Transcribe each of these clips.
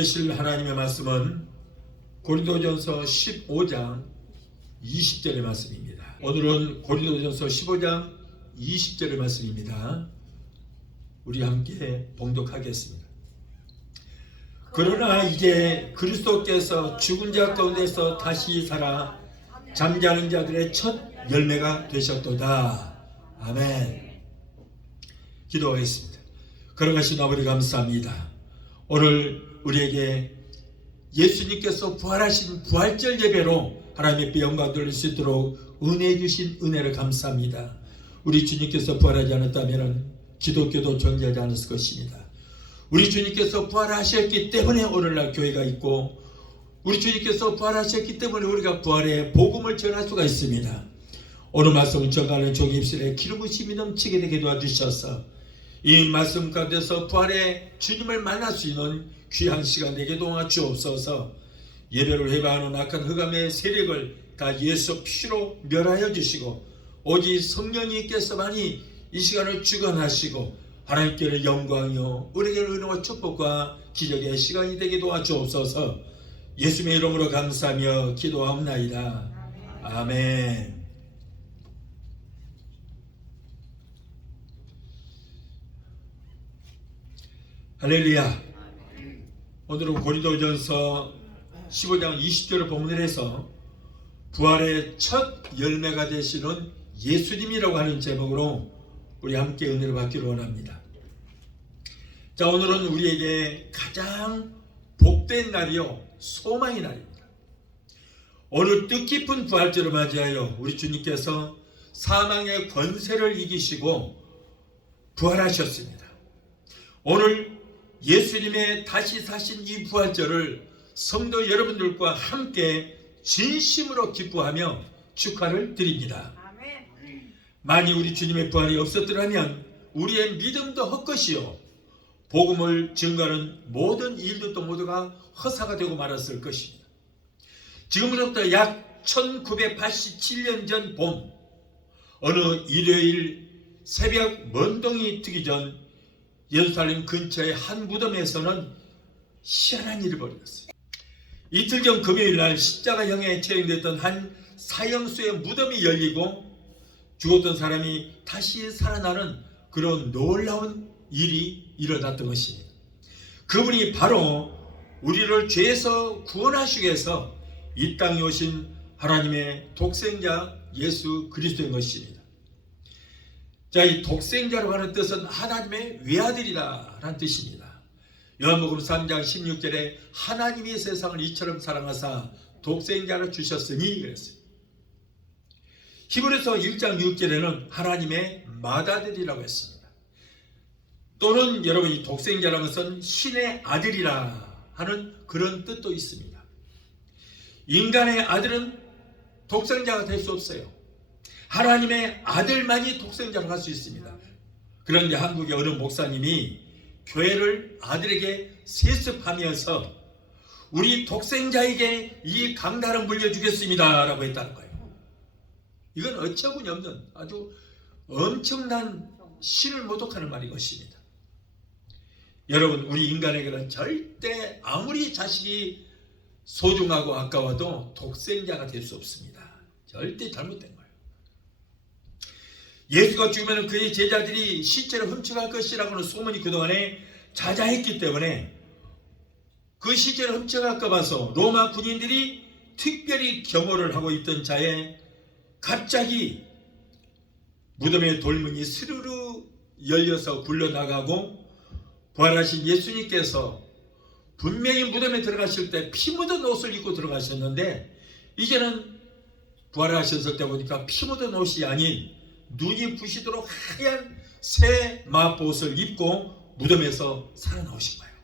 받으실 하나님의 말씀은 고린도전서 15장 20절의 말씀입니다. 오늘은 고린도전서 15장 20절의 말씀입니다. 우리 함께 봉독하겠습니다. 그러나 이제 그리스도께서 죽은 자 가운데서 다시 살아 잠자는 자들의 첫 열매가 되셨도다. 아멘. 기도하겠습니다. 걸어가신 아버지 감사합니다. 오늘 우리에게 예수님께서 부활하신 부활절 예배로 하나님의 영광 돌릴 수 있도록 은혜 주신 은혜를 감사합니다. 우리 주님께서 부활하지 않았다면 기독교도 존재하지 않았을 것입니다. 우리 주님께서 부활하셨기 때문에 오늘날 교회가 있고, 우리 주님께서 부활하셨기 때문에 우리가 부활의 복음을 전할 수가 있습니다. 오늘 말씀을 전하는 종의 입술에 기름 부심이 넘치게 되게 도와주셔서 이 말씀 가운데서 부활의 주님을 만날 수 있는 귀한 시간 되게 도와주옵소서. 예배를 회방하는 악한 흑암의 세력을 다 예수 피로 멸하여 주시고, 오직 성령님께서만이 이 시간을 주관하시고 하나님께는 영광이요 우리에게는 은혜와 축복과 기적의 시간이 되게 도와주옵소서. 예수님의 이름으로 감사하며 기도하옵나이다. 아멘. 할렐루야. 오늘은 고린도전서 15장 20절을 본문을 해서 부활의 첫 열매가 되시는 예수님이라고 하는 제목으로 우리 함께 은혜를 받기를 원합니다. 자, 오늘은 우리에게 가장 복된 날이요 소망의 날입니다. 오늘 뜻깊은 부활절을 맞이하여 우리 주님께서 사망의 권세를 이기시고 부활하셨습니다. 오늘 예수님의 다시 사신 이 부활절을 성도 여러분들과 함께 진심으로 기뻐하며 축하를 드립니다. 만일 우리 주님의 부활이 없었더라면 우리의 믿음도 헛것이요 복음을 증거하는 모든 일들도 모두가 허사가 되고 말았을 것입니다. 지금으로부터 약 1987년 전 봄, 어느 일요일 새벽 먼동이 트기 전 예루살렘 근처의 한 무덤에서는 희한한 일이 벌어졌어요. 이틀 전 금요일 날 십자가형에 처형됐던 한 사형수의 무덤이 열리고 죽었던 사람이 다시 살아나는 그런 놀라운 일이 일어났던 것입니다. 그분이 바로 우리를 죄에서 구원하시기 위해서 이 땅에 오신 하나님의 독생자 예수 그리스도인 것입니다. 자, 이 독생자라고 하는 뜻은 하나님의 외아들이라 라는 뜻입니다. 요한복음 3장 16절에 하나님이 세상을 이처럼 사랑하사 독생자를 주셨으니 그랬어요. 히브리서 1장 6절에는 하나님의 맏아들이라고 했습니다. 또는 여러분 이 독생자라는 것은 신의 아들이라 하는 그런 뜻도 있습니다. 인간의 아들은 독생자가 될 수 없어요. 하나님의 아들만이 독생자로 할 수 있습니다. 그런데 한국의 어느 목사님이 교회를 아들에게 세습하면서 우리 독생자에게 이 강단을 물려주겠습니다 라고 했다는 거예요. 이건 어처구니 없는 아주 엄청난 신을 모독하는 말인 것입니다. 여러분, 우리 인간에게는 절대 아무리 자식이 소중하고 아까워도 독생자가 될 수 없습니다. 절대 잘못된 거예요. 예수가 죽으면 그의 제자들이 시체를 훔쳐갈 것이라고는 소문이 그동안에 자자했기 때문에 그 시체를 훔쳐갈까 봐서 로마 군인들이 특별히 경호를 하고 있던 자에 갑자기 무덤의 돌문이 스르르 열려서 굴러나가고 부활하신 예수님께서 분명히 무덤에 들어가실 때 피 묻은 옷을 입고 들어가셨는데 이제는 부활하셨을 때 보니까 피 묻은 옷이 아닌 눈이 부시도록 하얀 새 마포옷을 입고 무덤에서 살아나오신 거예요.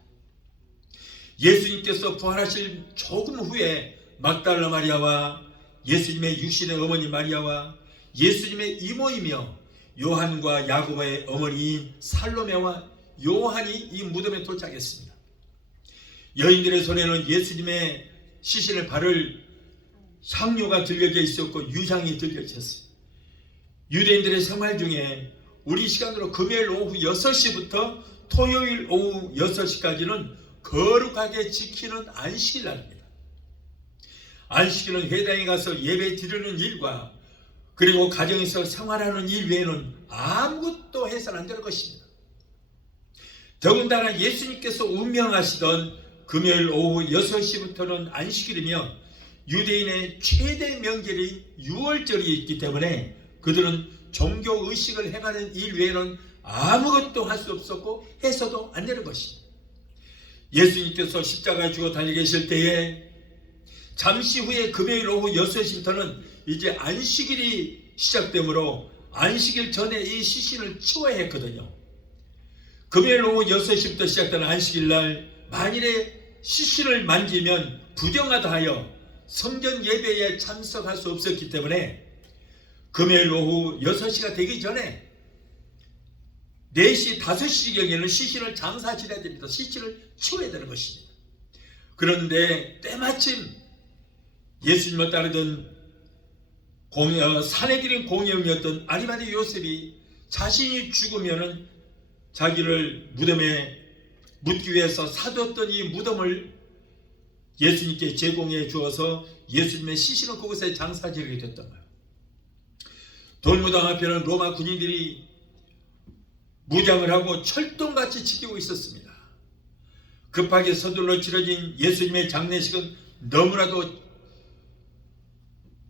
예수님께서 부활하실 조금 후에 막달라 마리아와 예수님의 육신의 어머니 마리아와 예수님의 이모이며 요한과 야고보의 어머니인 살로메와 요한이 이 무덤에 도착했습니다. 여인들의 손에는 예수님의 시신을 바를 향료가 들려져 있었고 유향이 들려졌어요. 유대인들의 생활 중에 우리 시간으로 금요일 오후 6시부터 토요일 오후 6시까지는 거룩하게 지키는 안식일 날입니다. 안식일은 회당에 가서 예배 드리는 일과 그리고 가정에서 생활하는 일 외에는 아무것도 해서는 안 되는 것입니다. 더군다나 예수님께서 운명하시던 금요일 오후 6시부터는 안식일이며 유대인의 최대 명절인 유월절이 있기 때문에 그들은 종교 의식을 행하는 일 외에는 아무것도 할 수 없었고 해서도 안 되는 것입니다. 예수님께서 십자가에 죽어 달려 계실 때에 잠시 후에 금요일 오후 6시부터는 이제 안식일이 시작되므로 안식일 전에 이 시신을 치워야 했거든요. 금요일 오후 6시부터 시작되는 안식일 날 만일에 시신을 만지면 부정하다 하여 성전 예배에 참석할 수 없었기 때문에 금요일 오후 6시가 되기 전에 4시, 5시경에는 시신을 장사지려야 됩니다. 시신을 치워야 되는 것입니다. 그런데 때마침 예수님을 따르던 사내들인 공예음이었던 아리마대 요셉이 자신이 죽으면은 자기를 무덤에 묻기 위해서 사뒀던 이 무덤을 예수님께 제공해 주어서 예수님의 시신을 그곳에 장사지르게 됐던 거예요. 돌무덤 앞에는 로마 군인들이 무장을 하고 철동같이 지키고 있었습니다. 급하게 서둘러 치러진 예수님의 장례식은 너무나도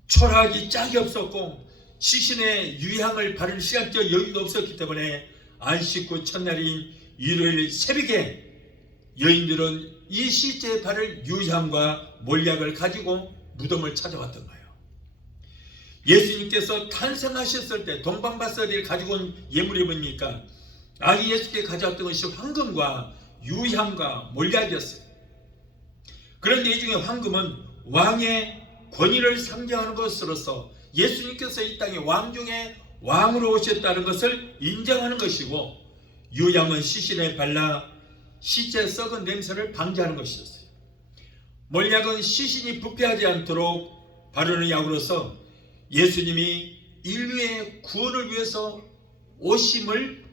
초라하기 짝이 없었고 시신의 유향을 바를 시간적 여유도 없었기 때문에 안식 후 첫날인 일요일 새벽에 여인들은 이 시체에 바를 유향과 몰약을 가지고 무덤을 찾아왔던 거예요. 예수님께서 탄생하셨을 때 동방바사리를 가지고 온 예물이 뭡니까? 아기 예수께 가져왔던 것이 황금과 유향과 몰약이었어요. 그런데 이 중에 황금은 왕의 권위를 상징하는 것으로서 예수님께서 이 땅에 왕 중에 왕으로 오셨다는 것을 인정하는 것이고, 유향은 시신에 발라 시체의 썩은 냄새를 방지하는 것이었어요. 몰약은 시신이 부패하지 않도록 바르는 약으로서 예수님이 인류의 구원을 위해서 오심을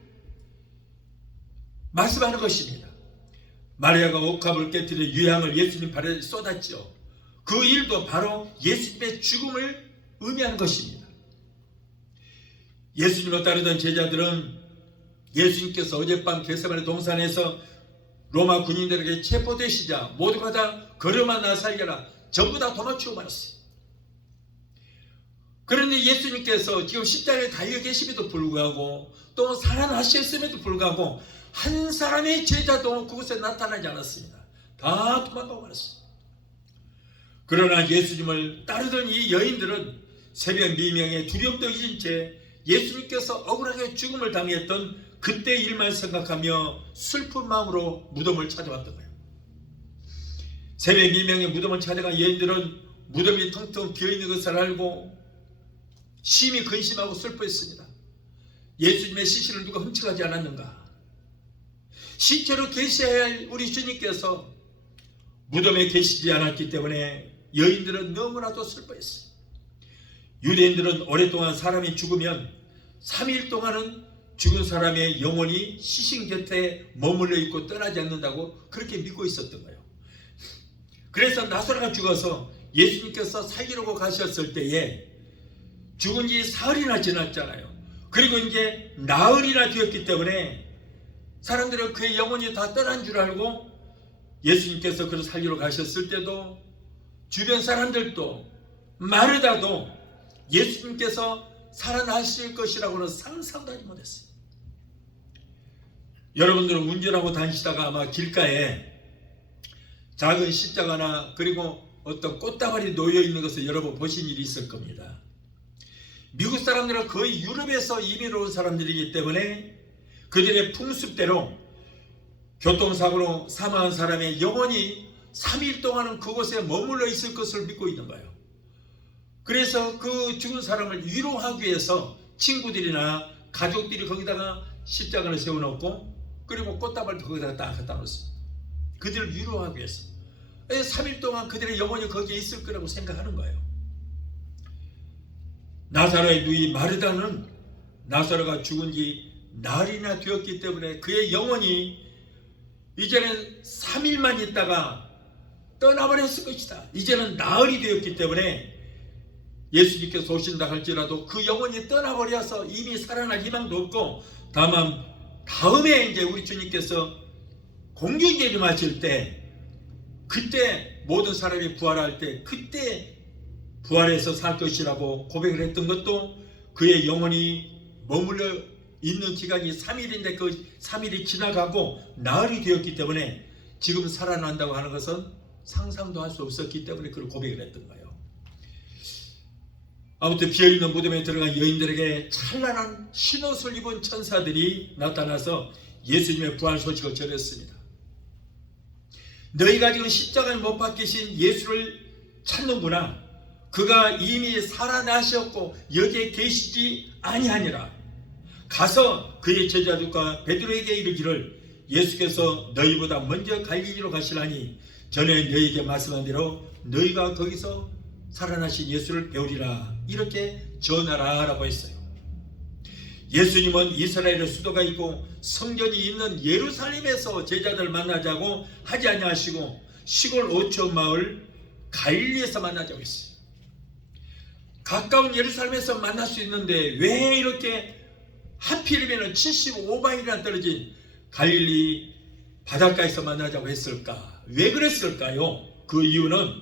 말씀하는 것입니다. 마리아가 옥합을 깨뜨려 유향을 예수님 발에 쏟았죠. 그 일도 바로 예수님의 죽음을 의미하는 것입니다. 예수님을 따르던 제자들은 예수님께서 어젯밤 겟세마네 동산에서 로마 군인들에게 체포되시자 모두가 다 걸음아 나 살려라 전부 다 도망치고 말았어요. 그런데 예수님께서 지금 십자가에 달려 계심에도 불구하고 또 살아나셨음에도 불구하고 한 사람의 제자도 그곳에 나타나지 않았습니다. 다 도망가고 말았어요. 그러나 예수님을 따르던 이 여인들은 새벽 미명에 두려움도 잊은 채 예수님께서 억울하게 죽음을 당했던 그때 일만 생각하며 슬픈 마음으로 무덤을 찾아왔던 거예요. 새벽 미명에 무덤을 찾아간 여인들은 무덤이 텅텅 비어있는 것을 알고 심히 근심하고 슬퍼했습니다. 예수님의 시신을 누가 훔쳐가지 않았는가? 시체로 계셔야 할 우리 주님께서 무덤에 계시지 않았기 때문에 여인들은 너무나도 슬퍼했어요. 유대인들은 오랫동안 사람이 죽으면 3일 동안은 죽은 사람의 영혼이 시신 곁에 머물러 있고 떠나지 않는다고 그렇게 믿고 있었던 거예요. 그래서 나사로가 죽어서 예수님께서 살리려고 가셨을 때에 죽은 지 사흘이나 지났잖아요. 그리고 이제 나흘이나 되었기 때문에 사람들은 그의 영혼이 다 떠난 줄 알고 예수님께서 그를 살리러 가셨을 때도 주변 사람들도 마르다도 예수님께서 살아나실 것이라고는 상상도 하지 못했어요. 여러분들은 운전하고 다니시다가 아마 길가에 작은 십자가나 그리고 어떤 꽃다발이 놓여 있는 것을 여러 번 보신 일이 있을 겁니다. 미국 사람들은 거의 유럽에서 이민 온 사람들이기 때문에 그들의 풍습대로 교통사고로 사망한 사람의 영혼이 3일 동안은 그곳에 머물러 있을 것을 믿고 있는 거예요. 그래서 그 죽은 사람을 위로하기 위해서 친구들이나 가족들이 거기다가 십자가를 세워놓고 그리고 꽃다발도 거기다가 딱 갖다 놓습니다. 그들을 위로하기 위해서 3일 동안 그들의 영혼이 거기에 있을 거라고 생각하는 거예요. 나사로의 누이 마르다는 나사로가 죽은 지 날이나 되었기 때문에 그의 영혼이 이제는 3일만 있다가 떠나버렸을 것이다. 이제는 나흘이 되었기 때문에 예수님께서 오신다 할지라도 그 영혼이 떠나버려서 이미 살아날 희망도 없고, 다만 다음에 이제 우리 주님께서 공중 재림하실 때, 그때 모든 사람이 부활할 때 그때 부활해서 살 것이라고 고백을 했던 것도 그의 영혼이 머물러 있는 기간이 3일인데 그 3일이 지나가고 나흘이 되었기 때문에 지금 살아난다고 하는 것은 상상도 할 수 없었기 때문에 그걸 고백을 했던 거예요. 아무튼 비어있는 무덤에 들어간 여인들에게 찬란한 흰옷을 입은 천사들이 나타나서 예수님의 부활 소식을 전했습니다. 너희가 지금 십자가에 못 박히신 예수를 찾는구나. 그가 이미 살아나셨고 여기에 계시지 아니하니라. 가서 그의 제자들과 베드로에게 이르기를 예수께서 너희보다 먼저 갈릴리로 가시라니 전에 너희에게 말씀한 대로 너희가 거기서 살아나신 예수를 배우리라. 이렇게 전하라 라고 했어요. 예수님은 이스라엘의 수도가 있고 성전이 있는 예루살렘에서 제자들을 만나자고 하지 아니하시고 시골 오천 마을 갈릴리에서 만나자고 했어요. 가까운 예루살렘에서 만날 수 있는데 왜 이렇게 하필이면 75마일이나 떨어진 갈릴리 바닷가에서 만나자고 했을까? 왜 그랬을까요? 그 이유는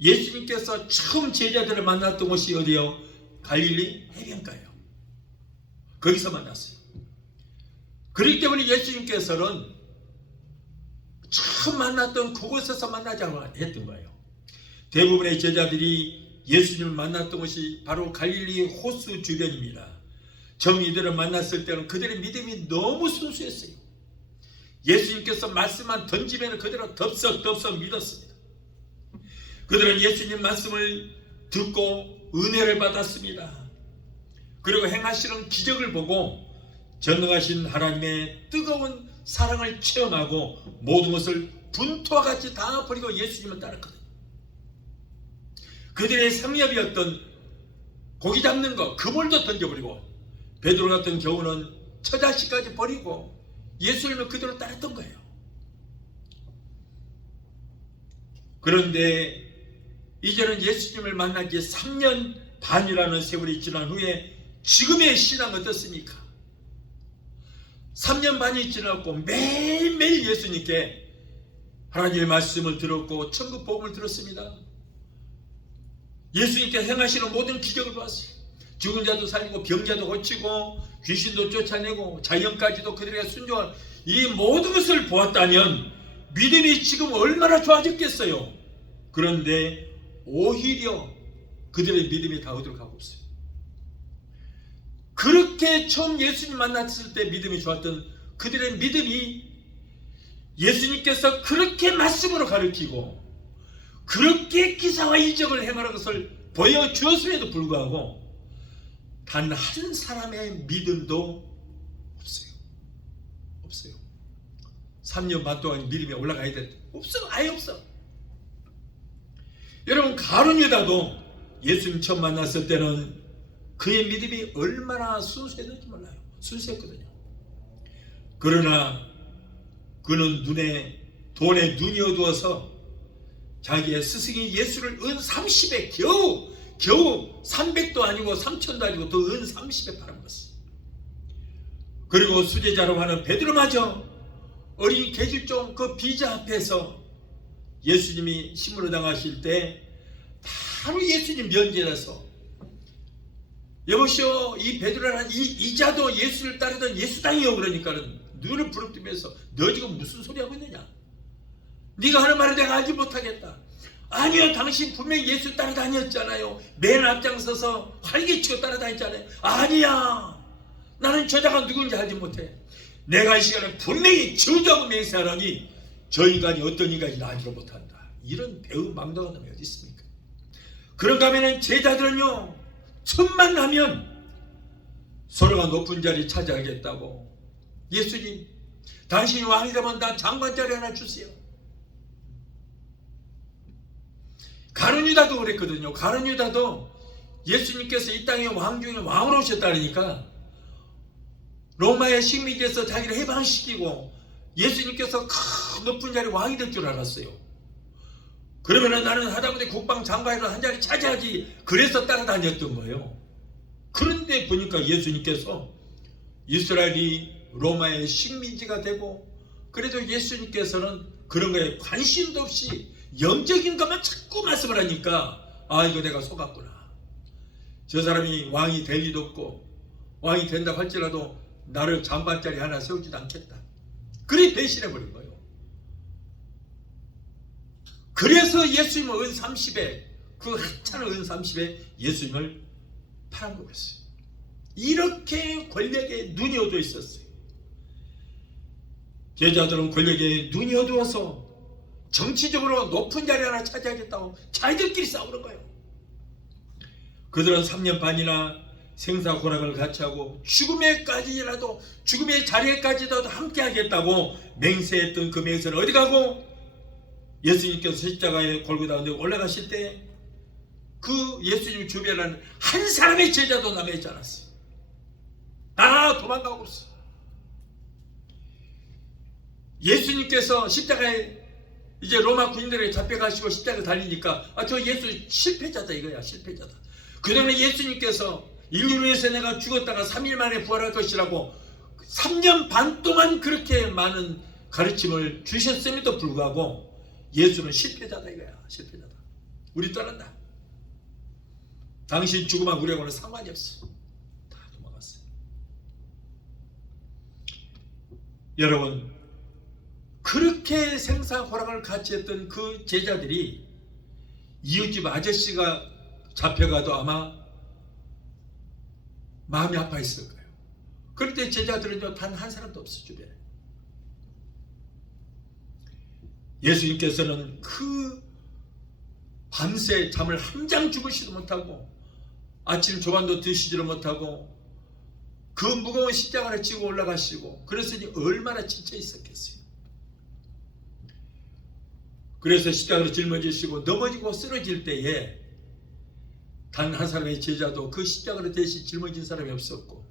예수님께서 처음 제자들을 만났던 곳이 어디요? 갈릴리 해변가예요. 거기서 만났어요. 그렇기 때문에 예수님께서는 처음 만났던 그곳에서 만나자고 했던 거예요. 대부분의 제자들이 예수님을 만났던 곳이 바로 갈릴리 호수 주변입니다. 처음 이들을 만났을 때는 그들의 믿음이 너무 순수했어요. 예수님께서 말씀만 던지면 그대로 덥석 믿었습니다. 그들은 예수님 말씀을 듣고 은혜를 받았습니다. 그리고 행하시는 기적을 보고 전능하신 하나님의 뜨거운 사랑을 체험하고 모든 것을 분토와 같이 다 버리고 예수님을 따랐거든요. 그들의 생업이었던 고기 잡는 거, 그물도 던져버리고 베드로 같은 경우는 처자식까지 버리고 예수님을 그대로 따랐던 거예요. 그런데 이제는 예수님을 만난 지 3년 반이라는 세월이 지난 후에 지금의 신앙은 어떻습니까? 3년 반이 지났고 매일매일 예수님께 하나님의 말씀을 들었고 천국 복음을 들었습니다. 예수님께 행하시는 모든 기적을 봤어요. 죽은 자도 살리고 병자도 고치고 귀신도 쫓아내고 자연까지도 그들에게 순종한 이 모든 것을 보았다면 믿음이 지금 얼마나 좋아졌겠어요. 그런데 오히려 그들의 믿음이 다 어디로 가고 있어요. 그렇게 처음 예수님 만났을 때 믿음이 좋았던 그들의 믿음이 예수님께서 그렇게 말씀으로 가르치고 그렇게 기사와 이적을 행하는 것을 보여주었음에도 불구하고 단 한 사람의 믿음도 없어요. 3년 반 동안 믿음이 올라가야 돼. 없어. 아예 없어. 여러분, 가룟 유다도 예수님 처음 만났을 때는 그의 믿음이 얼마나 순수했는지 몰라요. 순수했거든요. 그러나 그는 돈에 눈이 어두워서 자기의 스승이 예수를 은 30에 겨우 300도 아니고 3천도 아니고 더 은 30에 팔아먹었어요. 그리고 수제자라고 하는 베드로마저 어린 계집종 그 비자 앞에서 예수님이 심으로 당하실 때 바로 예수님 면제라서 여보시오, 이 베드로라는 이자도 예수를 따르던 예수당이요. 그러니까는 눈을 부릅뜨면서 너 지금 무슨 소리 하고 있느냐? 네가 하는 말을 내가 알지 못하겠다. 아니요, 당신 분명히 예수 따라다녔잖아요. 맨 앞장서서 활개치고 따라다녔잖아요. 아니야, 나는 저자가 누군지 알지 못해. 내가 이 시간에 분명히 저주하고 맹세하라니 저 인간이 어떤 인간인지 알지도 못한다. 이런 배은망덕한 놈이 어디 있습니까? 그런가 하면 제자들은요, 틈만 나면 서로가 높은 자리 차지하겠다고, 예수님 당신이 왕이 되면 나 장관 자리 하나 주세요. 가룟 유다도 그랬거든요. 가룟 유다도 예수님께서 이 땅에 왕 중에 왕으로 오셨다니까 로마의 식민지에서 자기를 해방시키고 예수님께서 큰 높은 자리 왕이 될 줄 알았어요. 그러면 나는 하다못해 국방 장관이라도 한 자리 차지하지, 그래서 따라다녔던 거예요. 그런데 보니까 예수님께서 이스라엘이 로마의 식민지가 되고, 그래도 예수님께서는 그런 거에 관심도 없이 영적인 것만 자꾸 말씀을 하니까, 아, 이거 내가 속았구나. 저 사람이 왕이 될 리도 없고, 왕이 된다고 할지라도 나를 장관자리 하나 세우지도 않겠다. 그래 배신해버린 거예요. 그래서 예수님은 은 30에, 그 한참을 은 30에 예수님을 팔아먹었어요. 이렇게 권력에 눈이 어두워 있었어요. 제자들은 권력에 눈이 어두워서 정치적으로 높은 자리 하나 차지하겠다고 자기들끼리 싸우는 거예요. 그들은 3년 반이나 생사고락을 같이 하고 죽음에까지라도, 죽음의 자리에까지도 함께 하겠다고 맹세했던 그 맹세는 어디 가고, 예수님께서 십자가에 골고다 올라가실 때 그 예수님 주변에는 한 사람의 제자도 남아있지 않았어요. 다 도망가고 없어요. 예수님께서 십자가에 이제 로마 군인들에게 잡혀가시고 십자가 달리니까, 아, 저 예수 실패자다 이거야, 실패자다. 그 다음에 예수님께서 인류를 위해서 내가 죽었다가 3일 만에 부활할 것이라고 3년 반 동안 그렇게 많은 가르침을 주셨음에도 불구하고 예수는 실패자다 이거야, 실패자다. 우리 떠난다. 당신 죽음하고 우리하고는 상관이 없어. 다 도망갔어요. 여러분, 그렇게 생사고락을 같이 했던 그 제자들이 이웃집 아저씨가 잡혀가도 아마 마음이 아파했을 거예요. 그런데 제자들은 단 한 사람도 없어요, 주변에. 예수님께서는 그 밤새 잠을 한 장 주무시도 못하고 아침 조반도 드시지를 못하고 그 무거운 십자가를 지고 올라가시고, 그랬으니 얼마나 지쳐 있었겠어요. 그래서 십자가를 짊어지시고 넘어지고 쓰러질 때에 단 한 사람의 제자도 그 십자가를 대신 짊어진 사람이 없었고,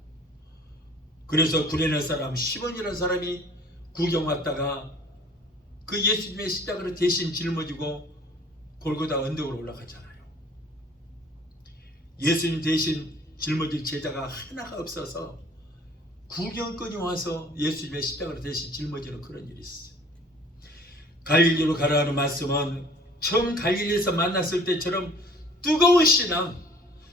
그래서 구레네 사람 시몬이라는 사람이 구경 왔다가 그 예수님의 십자가를 대신 짊어지고 골고다 언덕으로 올라가잖아요. 예수님 대신 짊어질 제자가 하나가 없어서 구경꾼이 와서 예수님의 십자가를 대신 짊어지는 그런 일이 있어요. 갈릴리로 가라는 말씀은 처음 갈릴리에서 만났을 때처럼 뜨거운 신앙,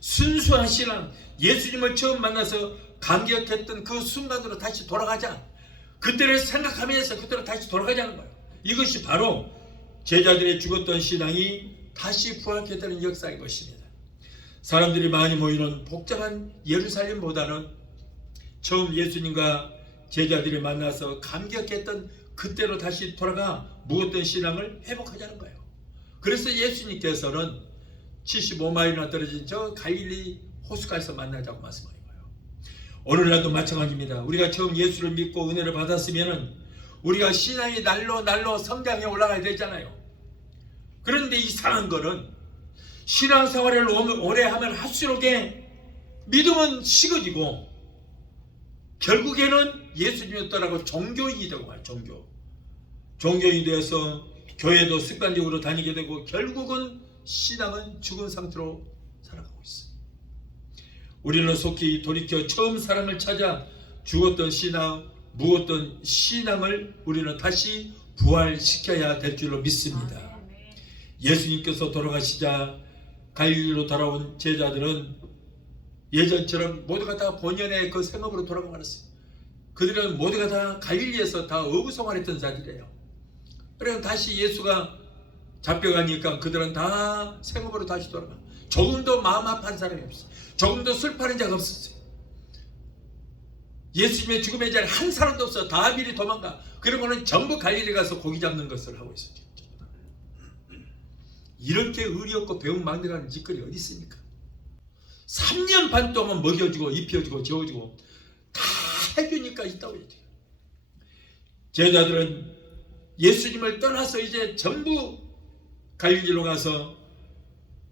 순수한 신앙, 예수님을 처음 만나서 감격했던 그 순간으로 다시 돌아가자, 그때를 생각하면서 그때로 다시 돌아가자는 거예요. 이것이 바로 제자들의 죽었던 신앙이 다시 부활케 되는 역사인 것입니다. 사람들이 많이 모이는 복잡한 예루살렘보다는 처음 예수님과 제자들이 만나서 감격했던 그때로 다시 돌아가 묵었던 신앙을 회복하자는 거예요. 그래서 예수님께서는 75마일이나 떨어진 저 갈릴리 호숫가에서 만나자고 말씀하는 거예요. 오늘날도 마찬가지입니다. 우리가 처음 예수를 믿고 은혜를 받았으면 우리가 신앙이 날로 성장해 올라가야 되잖아요. 그런데 이상한 거는 신앙생활을 오래 하면 할수록 믿음은 식어지고 결국에는 예수님을 떠나고 종교인이 되고 말이에요. 종교인이 되어서 교회도 습관적으로 다니게 되고 결국은 신앙은 죽은 상태로 살아가고 있어요. 우리는 속히 돌이켜 처음 사랑을 찾아 죽었던 신앙, 묵었던 신앙을 우리는 다시 부활시켜야 될 줄로 믿습니다. 예수님께서 돌아가시자 갈릴리로 돌아온 제자들은 예전처럼 모두가 다 본연의 그 생업으로 돌아가 말았어요. 그들은 모두가 다 갈릴리에서 다 어부생활했던 자들이에요. 그래서 다시 예수가 잡혀가니까 그들은 다 생업으로 다시 돌아가. 조금도 마음 아파한 사람이 없어요. 조금도 슬퍼하는 자가 없었어요. 예수님의 죽음의 자리에 한 사람도 없어. 다 미리 도망가. 그러고는 전부 갈릴리 가서 고기 잡는 것을 하고 있어요. 이렇게 의리 없고 배운 망대가는 짓거리 어디 있습니까? 3년 반 동안 먹여주고 입혀주고 재워주고 다 해주니까 있다고 해야지. 제자들은 예수님을 떠나서 이제 전부 갈릴리로 가서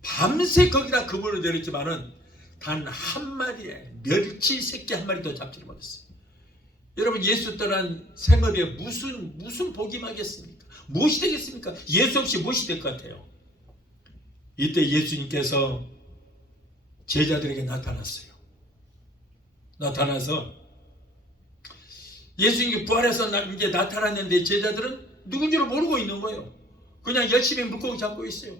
밤새 거기다 그물을 내렸지만은 단 한 마리의 멸치 새끼 한 마리도 잡지를 못했어요. 여러분 예수 떠난 생업에 무슨 복이 임하겠습니까? 무엇이 되겠습니까? 예수 없이 무엇이 될 것 같아요? 이때 예수님께서 제자들에게 나타났어요. 나타나서 예수님이 부활해서 이제 나타났는데 제자들은 누군지를 모르고 있는 거예요. 그냥 열심히 물고기 잡고 있어요.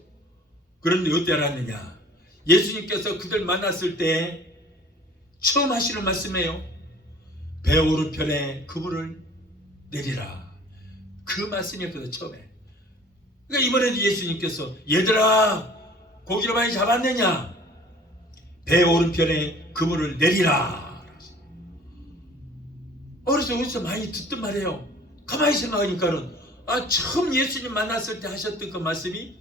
그런데 어떻게 알았느냐? 예수님께서 그들 만났을 때 처음 하시는 말씀이에요. 배 오른편에 그물을 내리라. 그 말씀이었거든요. 처음에. 그러니까 이번에도 예수님께서 얘들아 고기를 많이 잡았느냐? 배 오른편에 그물을 내리라. 어려서 어디서 많이 듣던 말이에요. 가만히 생각하니까는 처음 예수님 만났을 때 하셨던 그 말씀이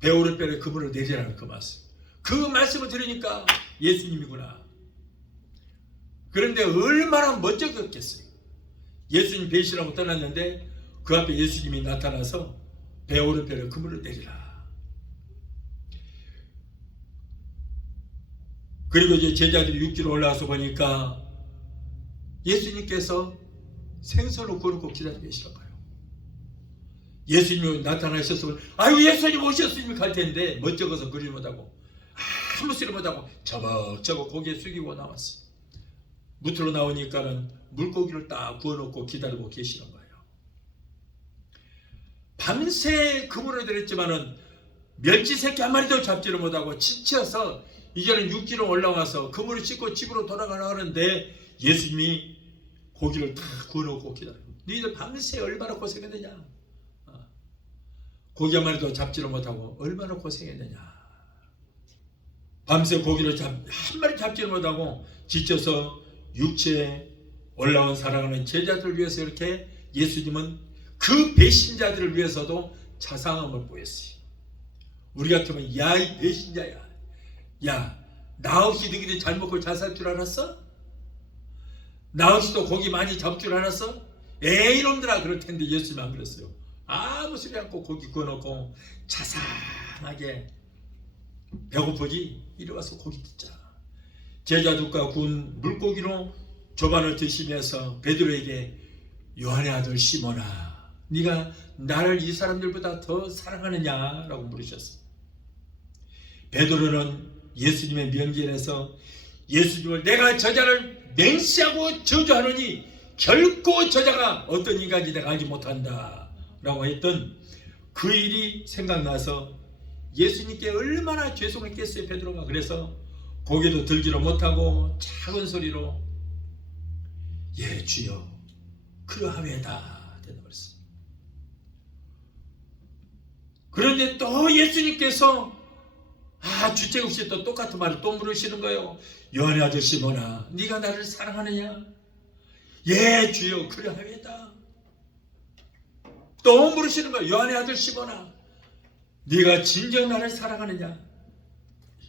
배 오른편에 그물을 내리라는 그 말씀. 그 말씀을 들으니까 예수님이구나. 그런데 얼마나 멋쩍었겠어요. 예수님 배신하고 떠났는데 그 앞에 예수님이 나타나서 배 오른편에 그물을 내리라. 그리고 이제 제자들이 육지로 올라와서 보니까 예수님께서 생선을 구워놓고 기다리고 계시나 봐요. 예수님이 나타나셨으면 아유 예수님 오셨으니까 할 텐데 멋쩍어서 그리 못하고 아무 소리 못하고 저벅저벅 고개 숙이고 나왔어요. 무트로 나오니까는 물고기를 딱 구워놓고 기다리고 계시는 거예요. 밤새 그물을 들였지만은 멸치 새끼 한 마리도 잡지를 못하고 지쳐서 이제는 육지로 올라와서 그물을 씻고 집으로 돌아가려 하는데 예수님이 고기를 다 구워놓고 기다리고 너희들 밤새 얼마나 고생했느냐. 고기 한 마리도 잡지를 못하고 얼마나 고생했느냐. 밤새 고기를 한 마리 잡지를 못하고 지쳐서 육지에 올라온 사랑하는 제자들을 위해서 이렇게 예수님은 그 배신자들을 위해서도 자상함을 보였어요. 우리 같으면 야 이 배신자야. 야 나 없이 너희들 잘 먹고 잘 살 줄 알았어? 나 없이도 고기 많이 잡을 줄 알았어? 에이 이놈들아 그럴 텐데 예수님 안 그랬어요. 아무 소리 않고 고기 구워놓고 자상하게 배고프지? 이리 와서 고기 듣자. 제자들과 구운 물고기로 조반을 드시면서 베드로에게 요한의 아들 시몬아 네가 나를 이 사람들보다 더 사랑하느냐라고 물으셨어요. 베드로는 예수님의 명제에서 예수님을 내가 저자를 맹세하고 저주하노니 결코 저자가 어떤 인간인지 내가 알지 못한다 라고 했던 그 일이 생각나서 예수님께 얼마나 죄송했겠어요. 베드로가. 그래서 고개도 들지를 못하고 작은 소리로 예 주여 그러하외다 대답했어요. 그런데 또 예수님께서 주책 없이 또 똑같은 말을 또 물으시는 거예요. 요한의 아들 시몬아 네가 나를 사랑하느냐? 예 주여 그러하외다. 또 물으시는 거예요. 요한의 아들 시몬아 네가 진정 나를 사랑하느냐?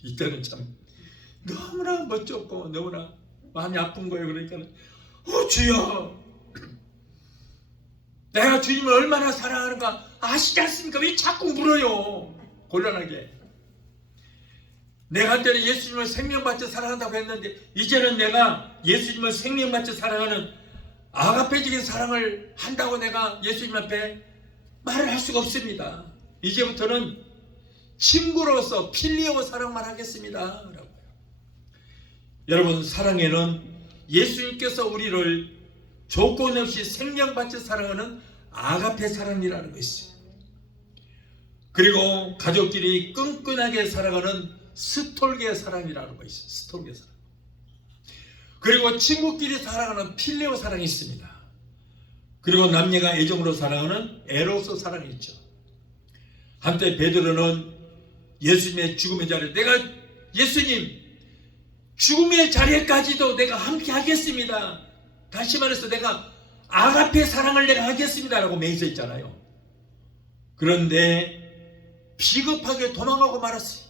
이때는 참 너무나 멋졌고 너무나 마음이 아픈 거예요. 그러니까 주여 내가 주님을 얼마나 사랑하는가 아시지 않습니까? 왜 자꾸 물어요? 곤란하게. 내가 한때는 예수님을 생명받쳐 사랑한다고 했는데 이제는 내가 예수님을 생명받쳐 사랑하는 아가페적인 사랑을 한다고 내가 예수님 앞에 말을 할 수가 없습니다. 이제부터는 친구로서 필리오 사랑만 하겠습니다 라고요. 여러분 사랑에는 예수님께서 우리를 조건 없이 생명받쳐 사랑하는 아가페 사랑이라는 것이 그리고 가족끼리 끈끈하게 사랑하는 스톨게 사랑이라는 것이 있어요. 스톨게 사랑. 그리고 친구끼리 사랑하는 필레오 사랑이 있습니다. 그리고 남녀가 애정으로 사랑하는 에로스 사랑이 있죠. 한때 베드로는 예수님의 죽음의 자리에 내가 예수님 죽음의 자리에까지도 내가 함께 하겠습니다. 다시 말해서 내가 아가페 사랑을 내가 하겠습니다 라고 맹세했잖아요. 그런데 비겁하게 도망가고 말았어요.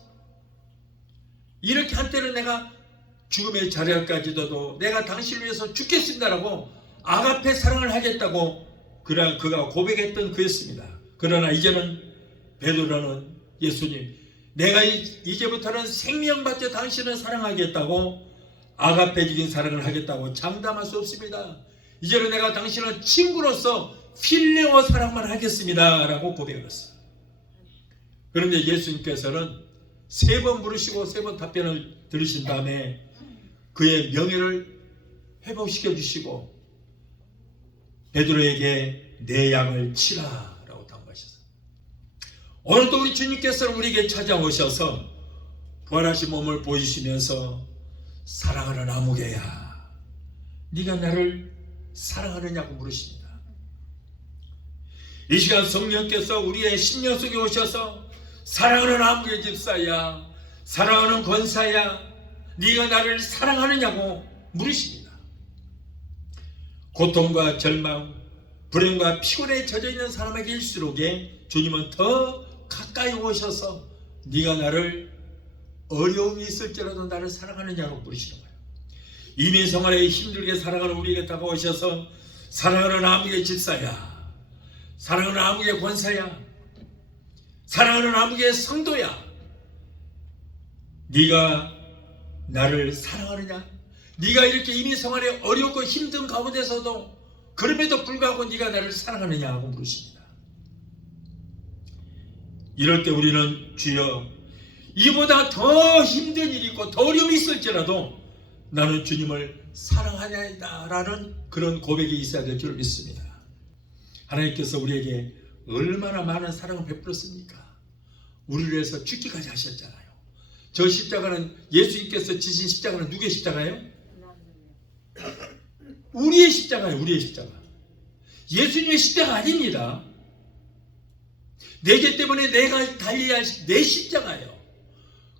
이렇게 한때는 내가 죽음의 자리까지도 내가 당신을 위해서 죽겠습니다라고 아가페 사랑을 하겠다고 그가 고백했던 그였습니다. 그러나 이제는 베드로는 예수님 내가 이제부터는 생명받쳐 당신을 사랑하겠다고 아가페적인 사랑을 하겠다고 장담할 수 없습니다. 이제는 내가 당신을 친구로서 필레오 사랑만 하겠습니다 라고 고백했어요. 그런데 예수님께서는 3번 부르시고 3번 답변을 들으신 다음에 그의 명예를 회복시켜 주시고 베드로에게 내 양을 치라 라고 당부하셨어요. 오늘도 우리 주님께서는 우리에게 찾아오셔서 부활하신 몸을 보이시면서 사랑하는 아무개야, 네가 나를 사랑하느냐고 물으십니다. 이 시간 성령께서 우리의 심령 속에 오셔서 사랑하는 아무개 집사야, 사랑하는 권사야, 네가 나를 사랑하느냐고 물으십니다. 고통과 절망, 불행과 피곤에 젖어 있는 사람에게일수록에 주님은 더 가까이 오셔서 네가 나를 어려움이 있을지라도 나를 사랑하느냐고 물으시는 거예요. 이민 생활에 힘들게 살아가는 우리에게 다가오셔서 사랑하는 아무개 집사야, 사랑하는 아무개 권사야, 사랑하는 아무개 성도야, 네가 나를 사랑하느냐? 네가 이렇게 이민 생활에 어렵고 힘든 가운데서도 그럼에도 불구하고 네가 나를 사랑하느냐 하고 물으십니다. 이럴 때 우리는 주여, 이보다 더 힘든 일이 있고 더 어려움이 있을지라도 나는 주님을 사랑하냐이다 라는 그런 고백이 있어야 될 줄 믿습니다. 하나님께서 우리에게 얼마나 많은 사랑을 베풀었습니까? 우리를 위해서 죽기까지 하셨잖아요. 저 십자가는, 예수님께서 지신 십자가는 누구의 십자가예요? 우리의 십자가예요. 우리의 십자가. 예수님의 십자가 아닙니다. 내 죄 때문에 내가 달려야 할 내 십자가예요.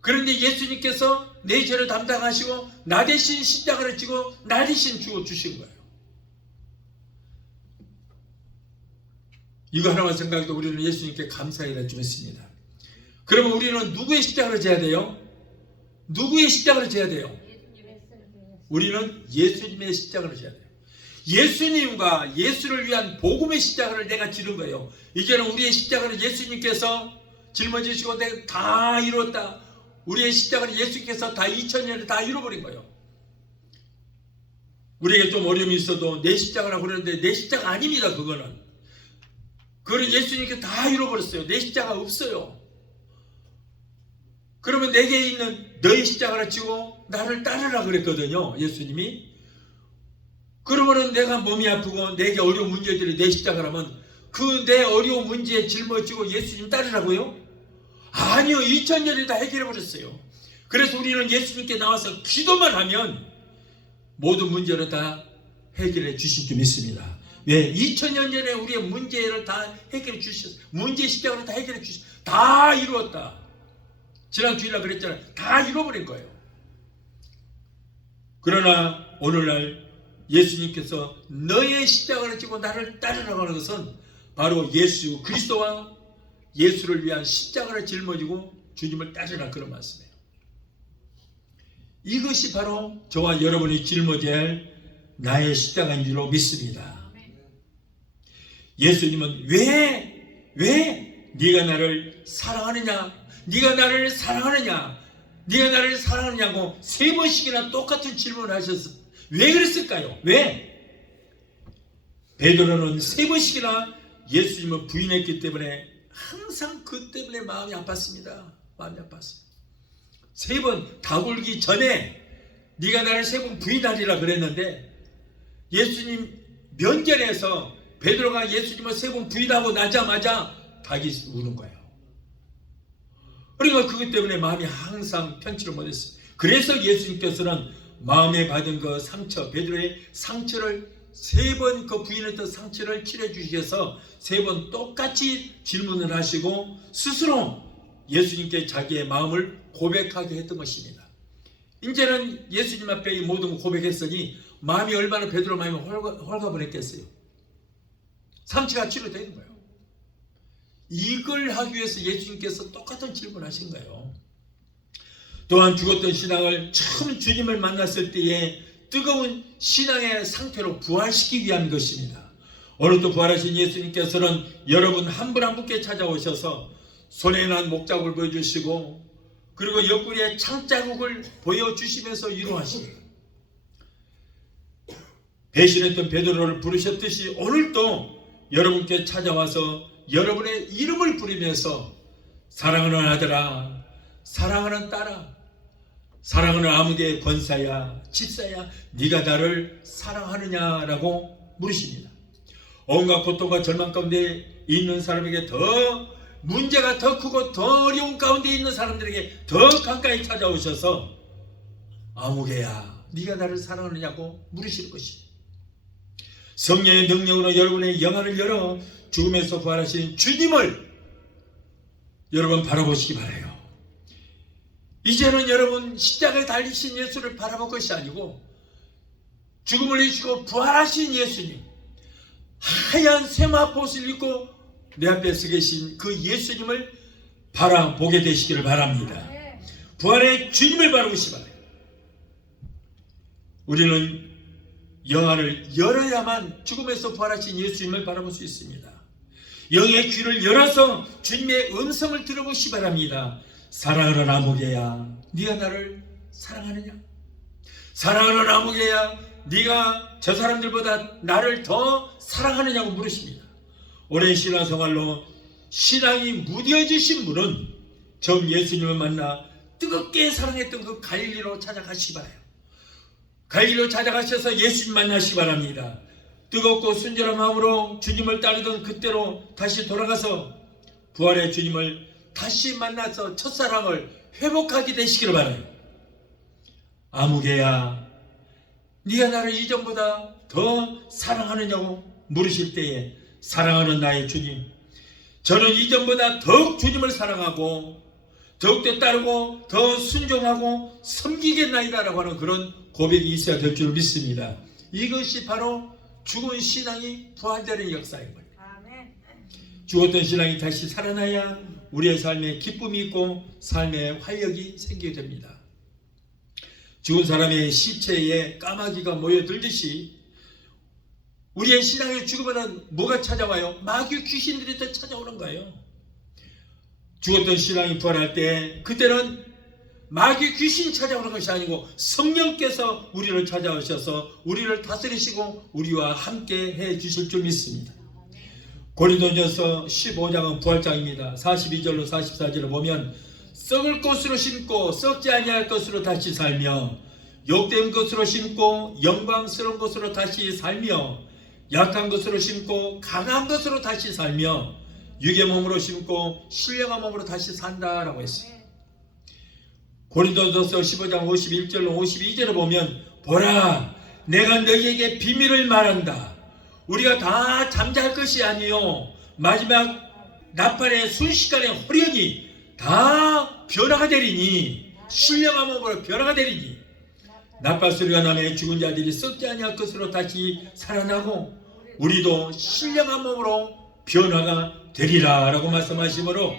그런데 예수님께서 내 죄를 담당하시고 나 대신 십자가를 지고 나 대신 죽어주신 거예요. 이거 하나만 생각해도 우리는 예수님께 감사해야 좀 했습니다. 그러면 우리는 누구의 십자가를 져야 돼요? 누구의 십자가를 져야 돼요? 우리는 예수님의 십자가를 져야 돼요. 예수님과 예수를 위한 복음의 십자가를 내가 지른 거예요. 이제는 우리의 십자가는 예수님께서 짊어지시고 내가 다 이뤘다. 우리의 십자가는 예수님께서 다 2000년을 다 이뤄버린 거예요. 우리에게 좀 어려움이 있어도 내 십자가라고 그러는데 내 십자가 아닙니다. 그거는 예수님께서 다 이뤄버렸어요. 내 십자가 없어요. 그러면 내게 있는 너의 십자가를 지고 나를 따르라 그랬거든요. 예수님이. 그러면은 내가 몸이 아프고 내게 어려운 문제들이 내 십자가라면 그 내 어려운 문제에 짊어지고 예수님 따르라고요? 아니요. 2000년이 다 해결해버렸어요. 그래서 우리는 예수님께 나와서 기도만 하면 모든 문제를 다 해결해 주실 줄 믿습니다. 왜? 2000년 전에 우리의 문제를 다 해결해 주셨어요. 문제 십자가를 다 해결해 주셨어요. 다 이루었다. 지난 주일날 그랬잖아요. 다 이뤄버린 거예요. 그러나 오늘날 예수님께서 너의 십자가를 지고 나를 따르라고 하는 것은 바로 예수 그리스도와 예수를 위한 십자가를 짊어지고 주님을 따르라 그런 말씀이에요. 이것이 바로 저와 여러분이 짊어져야 할 나의 십자가인 줄로 믿습니다. 예수님은 왜 네가 나를 사랑하느냐, 네가 나를 사랑하느냐, 네가 나를 사랑하느냐고 3번씩이나 똑같은 질문을 하셨어요. 왜 그랬을까요? 왜? 베드로는 3번씩이나 예수님을 부인했기 때문에 항상 그 때문에 마음이 아팠습니다. 마음이 아팠어요. 3번 다 굴기 전에 네가 나를 3번 부인하리라 그랬는데 예수님 면전에서 베드로가 예수님을 3번 부인하고 나자마자 닭이 우는 거예요. 그러니까 그것 때문에 마음이 항상 편치를 못했어요. 그래서 예수님께서는 마음에 받은 그 상처, 베드로의 상처를 3번 그 부인했던 상처를 치료해 주셔서 3번 똑같이 질문을 하시고 스스로 예수님께 자기의 마음을 고백하게 했던 것입니다. 이제는 예수님 앞에 이 모든 걸 고백했으니 마음이 얼마나 베드로 마음이 홀가분했겠어요. 상처가 치료되는 거예요. 이걸 하기 위해서 예수님께서 똑같은 질문을 하신 거예요. 또한 죽었던 신앙을 처음 주님을 만났을 때의 뜨거운 신앙의 상태로 부활시키기 위한 것입니다. 오늘도 부활하신 예수님께서는 여러분 한 분 한 분께 찾아오셔서 손에 난 목자국을 보여주시고 그리고 옆구리에 창자국을 보여주시면서 위로하시고 배신했던 베드로를 부르셨듯이 오늘도 여러분께 찾아와서 여러분의 이름을 부르면서 사랑하는 아들아, 사랑하는 딸아, 사랑하는 아무개 권사야, 집사야, 네가 나를 사랑하느냐라고 물으십니다. 온갖 고통과 절망 가운데 있는 사람에게 더 문제가 더 크고 더 어려운 가운데 있는 사람들에게 더 가까이 찾아오셔서 아무개야, 네가 나를 사랑하느냐고 물으실 것입니다. 성령의 능력으로 여러분의 영안을 열어 죽음에서 부활하신 주님을 여러분 바라보시기 바라요. 이제는 여러분 십자가에 달리신 예수를 바라볼 것이 아니고 죽음을 이기시고 부활하신 예수님, 하얀 세마포옷을 입고 내 앞에 서 계신 그 예수님을 바라보게 되시기를 바랍니다. 부활의 주님을 바라보시기 바라요. 우리는 영안을 열어야만 죽음에서 부활하신 예수님을 바라볼 수 있습니다. 영의 귀를 열어서 주님의 음성을 들어보시기 바랍니다. 사랑하는 아무개야, 네가 나를 사랑하느냐? 사랑하는 아무개야, 네가 저 사람들보다 나를 더 사랑하느냐고 물으십니다. 오랜 신앙생활로 신앙이 무뎌지신 분은 정 예수님을 만나 뜨겁게 사랑했던 그 갈릴리로 찾아가시기 바라요. 갈릴리로 찾아가셔서 예수님 만나시기 바랍니다. 뜨겁고 순전한 마음으로 주님을 따르던 그때로 다시 돌아가서 부활의 주님을 다시 만나서 첫사랑을 회복하게 되시기를 바라요. 아무개야, 네가 나를 이전보다 더 사랑하느냐고 물으실 때에 사랑하는 나의 주님, 저는 이전보다 더욱 주님을 사랑하고 더욱더 따르고 더 순종하고 섬기겠나이다라고 하는 그런 고백이 있어야 될 줄 믿습니다. 이것이 바로 죽은 신앙이 부활되는 역사인 거예요. 죽었던 신앙이 다시 살아나야 우리의 삶에 기쁨이 있고 삶에 활력이 생기게 됩니다. 죽은 사람의 시체에 까마귀가 모여들듯이 우리의 신앙의 죽으면 뭐가 찾아와요? 마귀 귀신들이 또 찾아오는 거예요. 죽었던 신앙이 부활할 때 그때는 마귀 귀신 찾아오는 것이 아니고 성령께서 우리를 찾아오셔서 우리를 다스리시고 우리와 함께 해 주실 줄 믿습니다. 고린도전서 15장은 부활장입니다. 42절로 44절을 보면 썩을 것으로 심고 썩지 아니할 것으로 다시 살며 욕된 것으로 심고 영광스러운 것으로 다시 살며 약한 것으로 심고 강한 것으로 다시 살며 육의 몸으로 심고 신령한 몸으로 다시 산다라고 했어요. 고린도전서 15장 51절로 52절을 보면 보라, 내가 너희에게 비밀을 말한다. 우리가 다 잠잘 것이 아니요 마지막 나팔의 순식간에 호련히 다 변화가 되리니 신령한 몸으로 변화가 되리니 나팔 소리가 나면 죽은 자들이 썩지 아니할 것으로 다시 살아나고 우리도 신령한 몸으로 변화가 되리라 라고 말씀하시므로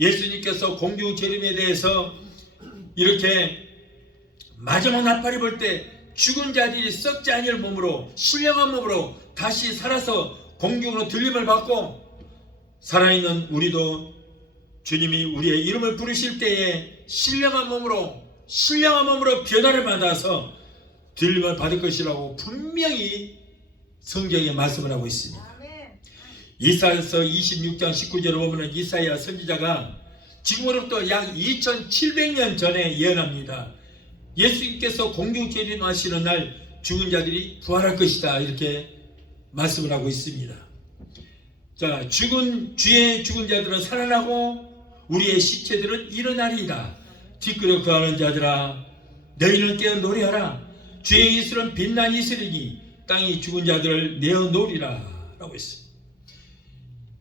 예수님께서 공중 재림에 대해서 이렇게 마지막 나팔이 불 때 죽은 자들이 썩지 아니할 몸으로 신령한 몸으로 다시 살아서 공중으로 들림을 받고 살아있는 우리도 주님이 우리의 이름을 부르실 때에 신령한 몸으로 변화를 받아서 들림을 받을 것이라고 분명히 성경에 말씀을 하고 있습니다. 이사야서 26장 19절을 보면 이사야 선지자가 지금으로부터 약 2700년 전에 예언합니다. 예수님께서 공중 재림하시는 날 죽은 자들이 부활할 것이다 이렇게 말씀을 하고 있습니다. 자, 주의 죽은 자들은 살아나고 우리의 시체들은 일어나리이다. 뒷구려 거하는 자들아, 너희는 깨어 노래하라. 주의 이슬은 빛나니 있으리니 땅이 죽은 자들을 내어 놓으리라 라고 했어요.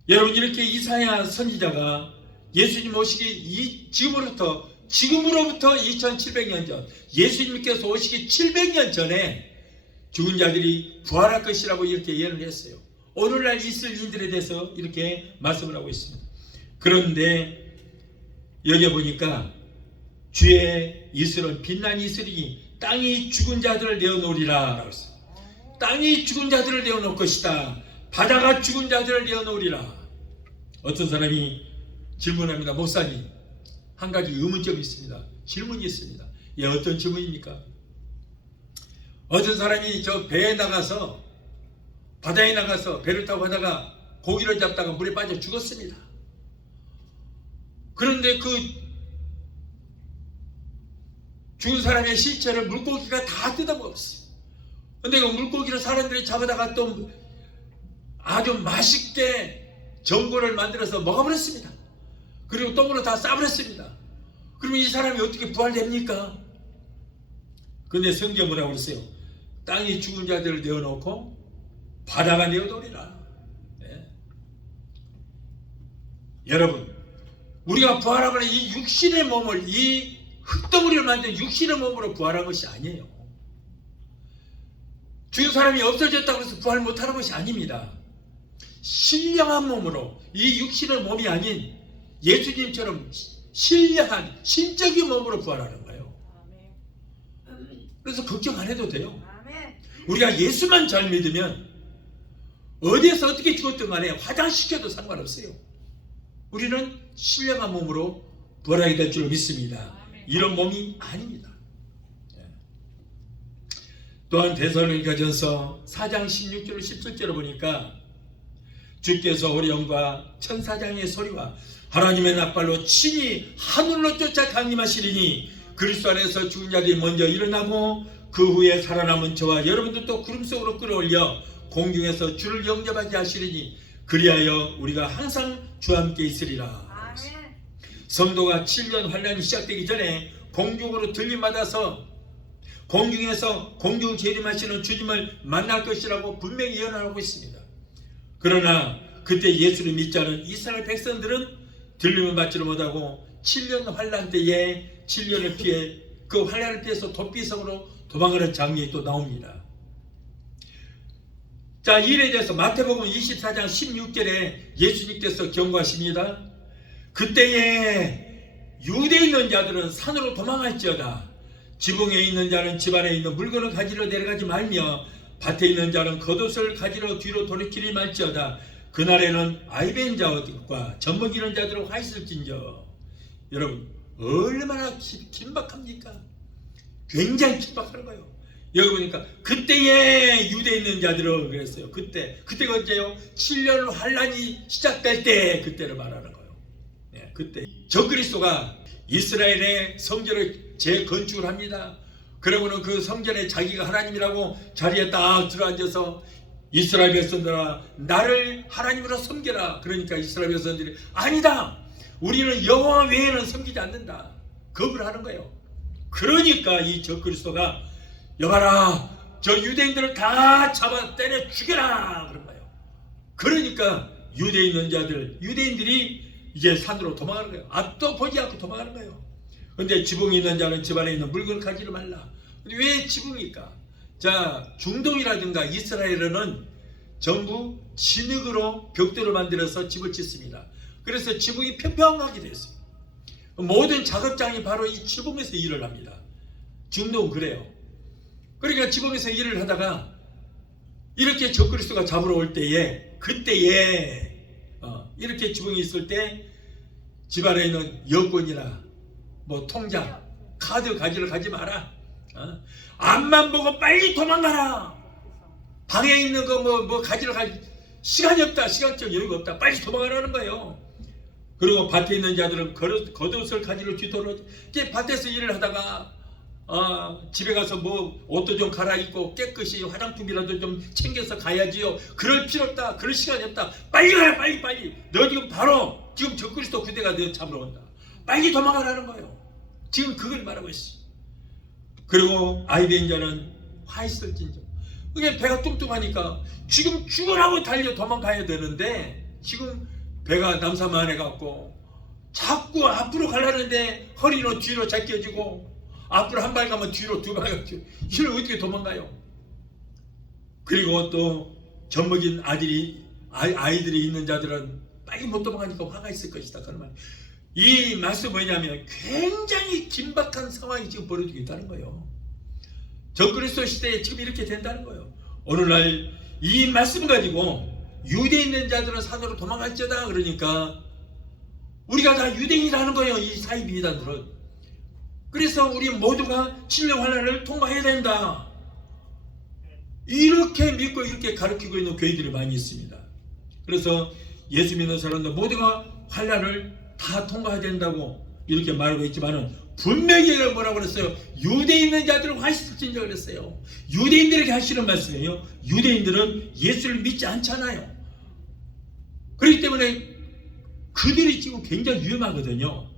여러분, 이렇게 이사야 선지자가 예수님 오시기 지금으로부터 2700년 전, 예수님께서 오시기 700년 전에 죽은 자들이 부활할 것이라고 이렇게 예언을 했어요. 오늘날 있을 일들에 대해서 이렇게 말씀을 하고 있습니다. 그런데 여기 보니까 주의 이슬은 빛나니 있으리니 땅이 죽은 자들을 내어놓으리라 라고 했어요. 땅이 죽은 자들을 내어놓을 것이다. 바다가 죽은 자들을 내어놓으리라. 어떤 사람이 질문합니다. 목사님, 한 가지 의문점이 있습니다. 질문이 있습니다. 예, 어떤 질문입니까? 어떤 사람이 저 배에 나가서 바다에 나가서 배를 타고 가다가 고기를 잡다가 물에 빠져 죽었습니다. 그런데 그 죽은 사람의 시체를 물고기가 다 뜯어먹었어요. 근데 그 물고기를 사람들이 잡아다가 또 아주 맛있게 전골을 만들어서 먹어버렸습니다. 그리고 똥으로 다 싸버렸습니다. 그러면 이 사람이 어떻게 부활됩니까? 근데 성경 뭐라고 그랬어요? 땅이 죽은 자들을 내어놓고 바다가 내어놓으리라. 네. 여러분, 우리가 부활하거나 이 육신의 몸을, 이 흙덩어리를 만든 육신의 몸으로 부활한 것이 아니에요. 죽은 사람이 없어졌다고 해서 부활 못하는 것이 아닙니다. 신령한 몸으로, 이 육신의 몸이 아닌 예수님처럼 신령한 신적인 몸으로 부활하는 거예요. 그래서 걱정 안 해도 돼요. 우리가 예수만 잘 믿으면 어디에서 어떻게 죽었든 간에 화장시켜도 상관없어요. 우리는 신령한 몸으로 부활하게 될 줄 믿습니다. 이런 몸이 아닙니다. 또한 데살로니가전서 4장 16절 17절을 보니까 주께서 우리 영과 천사장의 소리와 하나님의 낫발로 친히 하늘로 쫓아 강림하시리니 그리스도 안에서 죽은 자들이 먼저 일어나고 그 후에 살아남은 저와 여러분들도 구름 속으로 끌어올려 공중에서 주를 영접하게 하시리니 그리하여 우리가 항상 주와 함께 있으리라. 아멘. 성도가 7년 환란이 시작되기 전에 공중으로 들림받아서 공중에서 공중 재림하시는 주님을 만날 것이라고 분명히 예언하고 있습니다. 그러나 그때 예수를 믿지 않은 이스라엘 백성들은 들림을 받지를 못하고 7년 환란 때에 7년을 피해 그 환란을 피해서 도피성으로 도망가는 장면이 또 나옵니다. 자, 이 일에 대해서 마태복음 24장 16절에 예수님께서 경고하십니다. 그때에 유대에 있는 자들은 산으로 도망할지어다. 지붕에 있는 자는 집 안에 있는 물건을 가지러 내려가지 말며 밭에 있는 자는 겉옷을 가지러 뒤로 돌이키리 말지어다. 그날에는 아이벤 자들과 젖먹이는 자들은 화 있을진저. 여러분, 얼마나 긴박합니까? 굉장히 긴박하는 거예요. 여기 보니까 그때에 유대에 있는 자들은 그랬어요. 그때가 언제요? 7년 환란이 시작될 때 그때를 말하는 거예요. 네, 그때 적그리스도가 이스라엘의 성전을 재건축을 합니다. 그러고는 그 성전에 자기가 하나님이라고 자리에 딱 들어앉아서 이스라엘 백성들아 나를 하나님으로 섬겨라. 그러니까 이스라엘 백성들이 아니다. 우리는 여호와 외에는 섬기지 않는다. 거부를 하는 거예요. 그러니까 이 적그리스도가 여봐라 저 유대인들을 다 잡아 때려 죽여라 그런 거예요. 그러니까 유대에 있는 자들 유대인들이 이제 산으로 도망가는 거예요. 앞도 보지 않고 도망가는 거예요. 근데 지붕에 있는 자는 집안에 있는 물건을 가지를 말라. 근데 왜 지붕일까? 자, 중동이라든가 이스라엘은 전부 진흙으로 벽돌을 만들어서 집을 짓습니다. 그래서 지붕이 평평하게 됐어요. 모든 작업장이 바로 이 지붕에서 일을 합니다. 중동은 그래요. 그러니까 지붕에서 일을 하다가 이렇게 적그리스도가 잡으러 올 때에 그때에 이렇게 지붕이 있을 때 집안에 있는 여권이나 뭐 통장, 카드 가지러 가지 마라. 앞만 보고 빨리 도망가라. 방에 있는 거 뭐 가지러 갈 시간이 없다. 시간적 여유가 없다. 빨리 도망가라는 거예요. 그리고 밭에 있는 자들은 겉옷을 가지러 뒤돌아 밭에서 일을 하다가 집에 가서 뭐 옷도 좀 갈아입고 깨끗이 화장품이라도 좀 챙겨서 가야지요. 그럴 필요 없다. 그럴 시간이 없다. 빨리 가라. 빨리. 너 지금 바로 지금 적그리스도 그대가 너 잡으러 온다. 빨리 도망가라는 거예요. 지금 그걸 말하고 있어. 그리고 아이벤자는 화 있을진저. 그게 배가 뚱뚱하니까 지금 죽으라고 달려 도망가야 되는데 지금 배가 남사만해 갖고 자꾸 앞으로 가려는데 허리로 뒤로 제껴지고 앞으로 한 발 가면 뒤로 두 발 가죠. 이걸 어떻게 도망가요? 그리고 또 젖먹인 아이들이 있는 자들은 빨리 못 도망가니까 화가 있을 것이다. 그러면 이 말씀 뭐냐면 굉장히 긴박한 상황이 지금 벌어지고 있다는 거예요. 적그리스도 시대에 지금 이렇게 된다는 거예요. 오늘날 이 말씀 가지고 유대에 있는 자들은 산으로 도망갈지어다 그러니까 우리가 다 유대인이라는 거예요. 이 사이비 이단들은. 그래서 우리 모두가 7년 환란을 통과해야 된다. 이렇게 믿고 이렇게 가르치고 있는 교회들이 많이 있습니다. 그래서 예수 믿는 사람들 모두가 환난을 다 통과해야 된다고 이렇게 말하고 있지만은 분명히 뭐라고 그랬어요? 유대에 있는 자들을 화시킬진다 그랬어요. 유대인들에게 하시는 말씀이에요. 유대인들은 예수를 믿지 않잖아요. 그렇기 때문에 그들이 지금 굉장히 위험하거든요.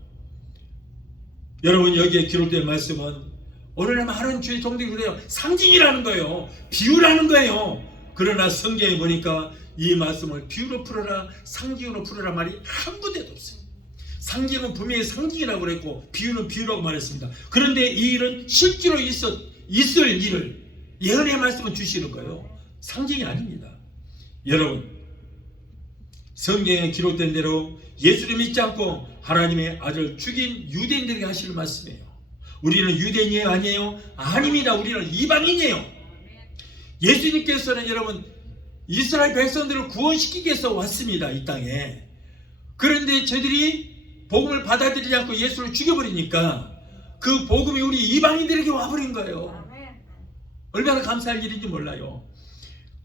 여러분, 여기에 기록된 말씀은 오늘날 많은 주의 종들이 그래요. 상징이라는 거예요. 비유라는 거예요. 그러나 성경에 보니까 이 말씀을 비유로 풀어라, 상징으로 풀어라 말이 한 군데도 없어요. 상징은 분명히 상징이라고 그랬고 비유는 비유라고 말했습니다. 그런데 이 일은 실제로 있을 일을 예언의 말씀은 주시는 거예요. 상징이 아닙니다. 여러분, 성경에 기록된 대로 예수를 믿지 않고 하나님의 아들을 죽인 유대인들에게 하시는 말씀이에요. 우리는 유대인이에요? 아니에요? 아닙니다. 우리는 이방인이에요. 예수님께서는 여러분 이스라엘 백성들을 구원시키기 위해서 왔습니다. 이 땅에. 그런데 저들이 복음을 받아들이지 않고 예수를 죽여버리니까 그 복음이 우리 이방인들에게 와버린 거예요. 얼마나 감사할 일인지 몰라요.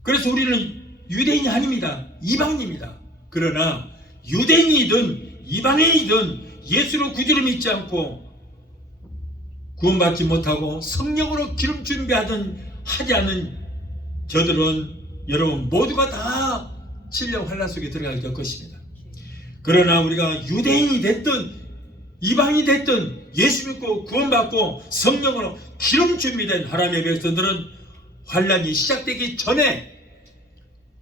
그래서 우리는 유대인이 아닙니다. 이방인입니다. 그러나 유대인이든 이방인이든 예수를 구주로 믿지 않고 구원받지 못하고 성령으로 기름 하지 않은 저들은 여러분 모두가 다 7년 환난 속에 들어가게 될 것입니다. 그러나 우리가 유대인이 됐든 이방인이 됐든 예수 믿고 구원받고 성령으로 기름 준비된 하나님의 백성들은 환난이 시작되기 전에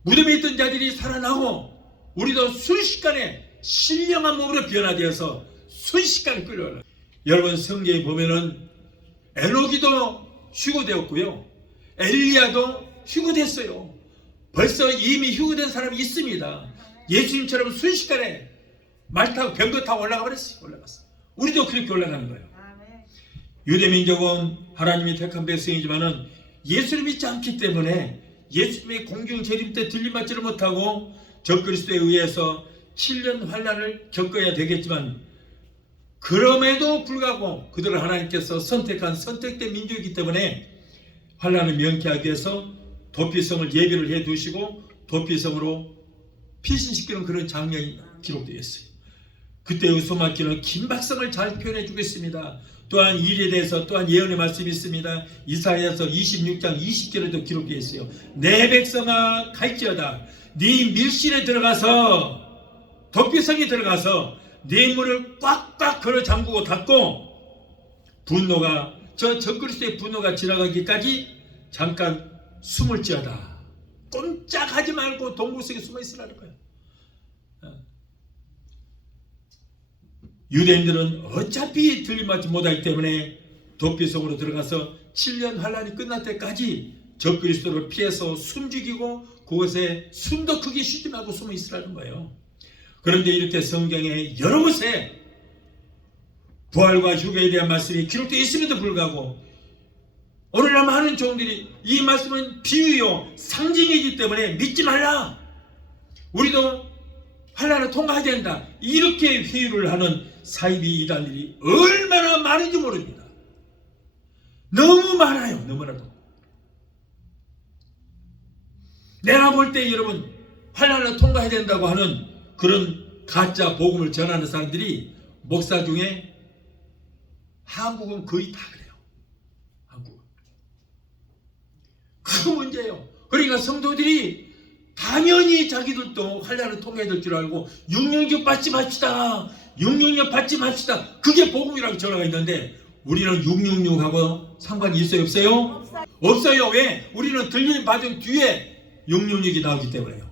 무덤에 있던 자들이 살아나고 우리도 순식간에 신령한 몸으로 변화되어서 순식간에 끌려와요. 여러분, 성경에 보면은 에녹이도 휴거되었고요, 엘리야도 휴거됐어요. 벌써 이미 휴거된 사람이 있습니다. 예수님처럼 순식간에 말 타고 병거 타고 올라가 버렸어요. 올라갔어요. 우리도 그렇게 올라가는 거예요. 유대민족은 하나님이 택한 백성이지만은 예수를 믿지 않기 때문에 예수님의 공중 재림 때 들림받지를 못하고 적그리스도에 의해서 7년 환난을 겪어야 되겠지만 그럼에도 불구하고 그들을 하나님께서 선택한 선택된 민족이기 때문에 환난을 면케하기 위해서 도피성을 예비를 해 두시고 도피성으로 피신시키는 그런 장면이 기록되어 있어요. 그때의 소망기는 긴박성을 잘 표현해 주겠습니다. 또한 이 일에 대해서 또한 예언의 말씀이 있습니다. 이사야서 26장 20절에도 기록되어 있어요. 내 백성아 갈지어다. 네 밀실에 들어가서 도피성에 들어가서 네 문을 꽉꽉 걸어 잠그고 닫고 분노가 적그리스도의 분노가 지나가기까지 잠깐 숨을 지어다. 꼼짝하지 말고 동굴 속에 숨어 있으라는 거예요. 유대인들은 어차피 들림받지 못하기 때문에 도피성으로 들어가서 7년 환란이 끝날 때까지 적그리스도를 피해서 숨죽이고 그곳에 숨도 크게 쉬지 말고 숨어 있으라는 거예요. 그런데 이렇게 성경에 여러 곳에 부활과 휴거에 대한 말씀이 기록되어 있음에도 불구하고 오늘날 많은 종들이 이 말씀은 비유요 상징이기 때문에 믿지 말라, 우리도 환난을 통과해야 된다, 이렇게 회유를 하는 사이비 이단들이 얼마나 많은지 모릅니다. 너무 많아요. 너무나도. 내가 볼 때 여러분 환난을 통과해야 된다고 하는 그런 가짜 복음을 전하는 사람들이 목사 중에 한국은 거의 다 그래요. 한국은 큰 문제예요. 그러니까 성도들이 당연히 자기들도 환난을 통과해야 될 줄 알고 666 받지 맙시다, 666 받지 맙시다, 그게 복음이라고 전화가 있는데 우리는 666하고 상관이 있어요? 없어요? 없어요. 왜? 우리는 들림받은 뒤에 666이 나오기 때문에요.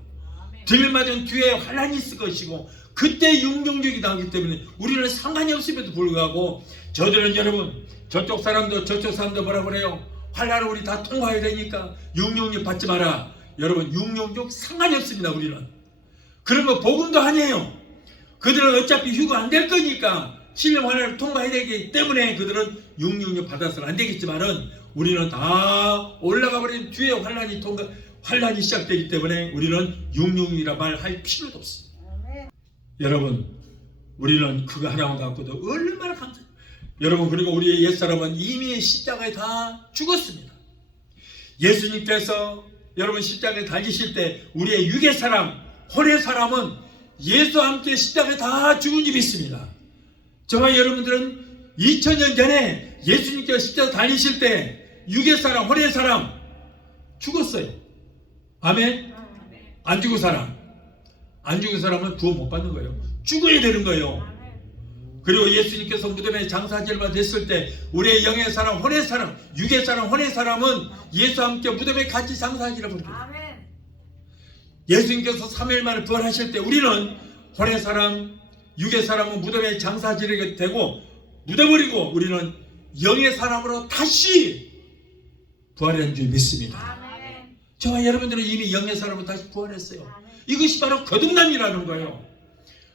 들림받은 뒤에 환난이 있을 것이고 그때 666이 나오기 때문에 우리는 상관이 없음에도 불구하고 저들은 여러분 저쪽 사람도 저쪽 사람도 뭐라 그래요? 환난을 우리 다 통과해야 되니까 666 받지 마라. 여러분 666 상관이 없습니다. 우리는 그런 거 복음도 아니에요. 그들은 어차피 휴거 안 될 거니까 7년 환난을 통과해야 되기 때문에 그들은 666 받아서는 안 되겠지만은 우리는 다 올라가 버린 뒤에 환난이 시작되기 때문에 우리는 666이라 말할 필요도 없습니다. 여러분 우리는 그거 하나만 갖고도 얼마나 감사해요. 여러분 그리고 우리의 옛사람은 이미 십자가에 다 죽었습니다. 예수님께서 여러분 십자가에 달리실 때 우리의 육의 사람, 혼의 사람은 예수와 함께 십자가에 다 죽은 줄 믿습니다. 저와 여러분들은 2000년 전에 예수님께서 십자가에 달리실 때 육의 사람, 혼의 사람 죽었어요. 아멘? 안 죽은 사람. 안 죽은 사람은 구원 못 받는 거예요. 죽어야 되는 거예요. 그리고 예수님께서 무덤에 장사질만 됐을 때 우리의 영의 사람, 혼의 사람, 육의 사람, 혼의 사람은 예수와 함께 무덤에 같이 장사하기를 부릅니다. 예수님께서 3일 만에 부활하실 때 우리는 혼의 사람, 육의 사람은 무덤에 장사지르게 되고 묻어버리고 우리는 영의 사람으로 다시 부활한 줄 믿습니다. 저와 여러분들은 이미 영의 사람으로 다시 부활했어요. 이것이 바로 거듭남이라는 거예요.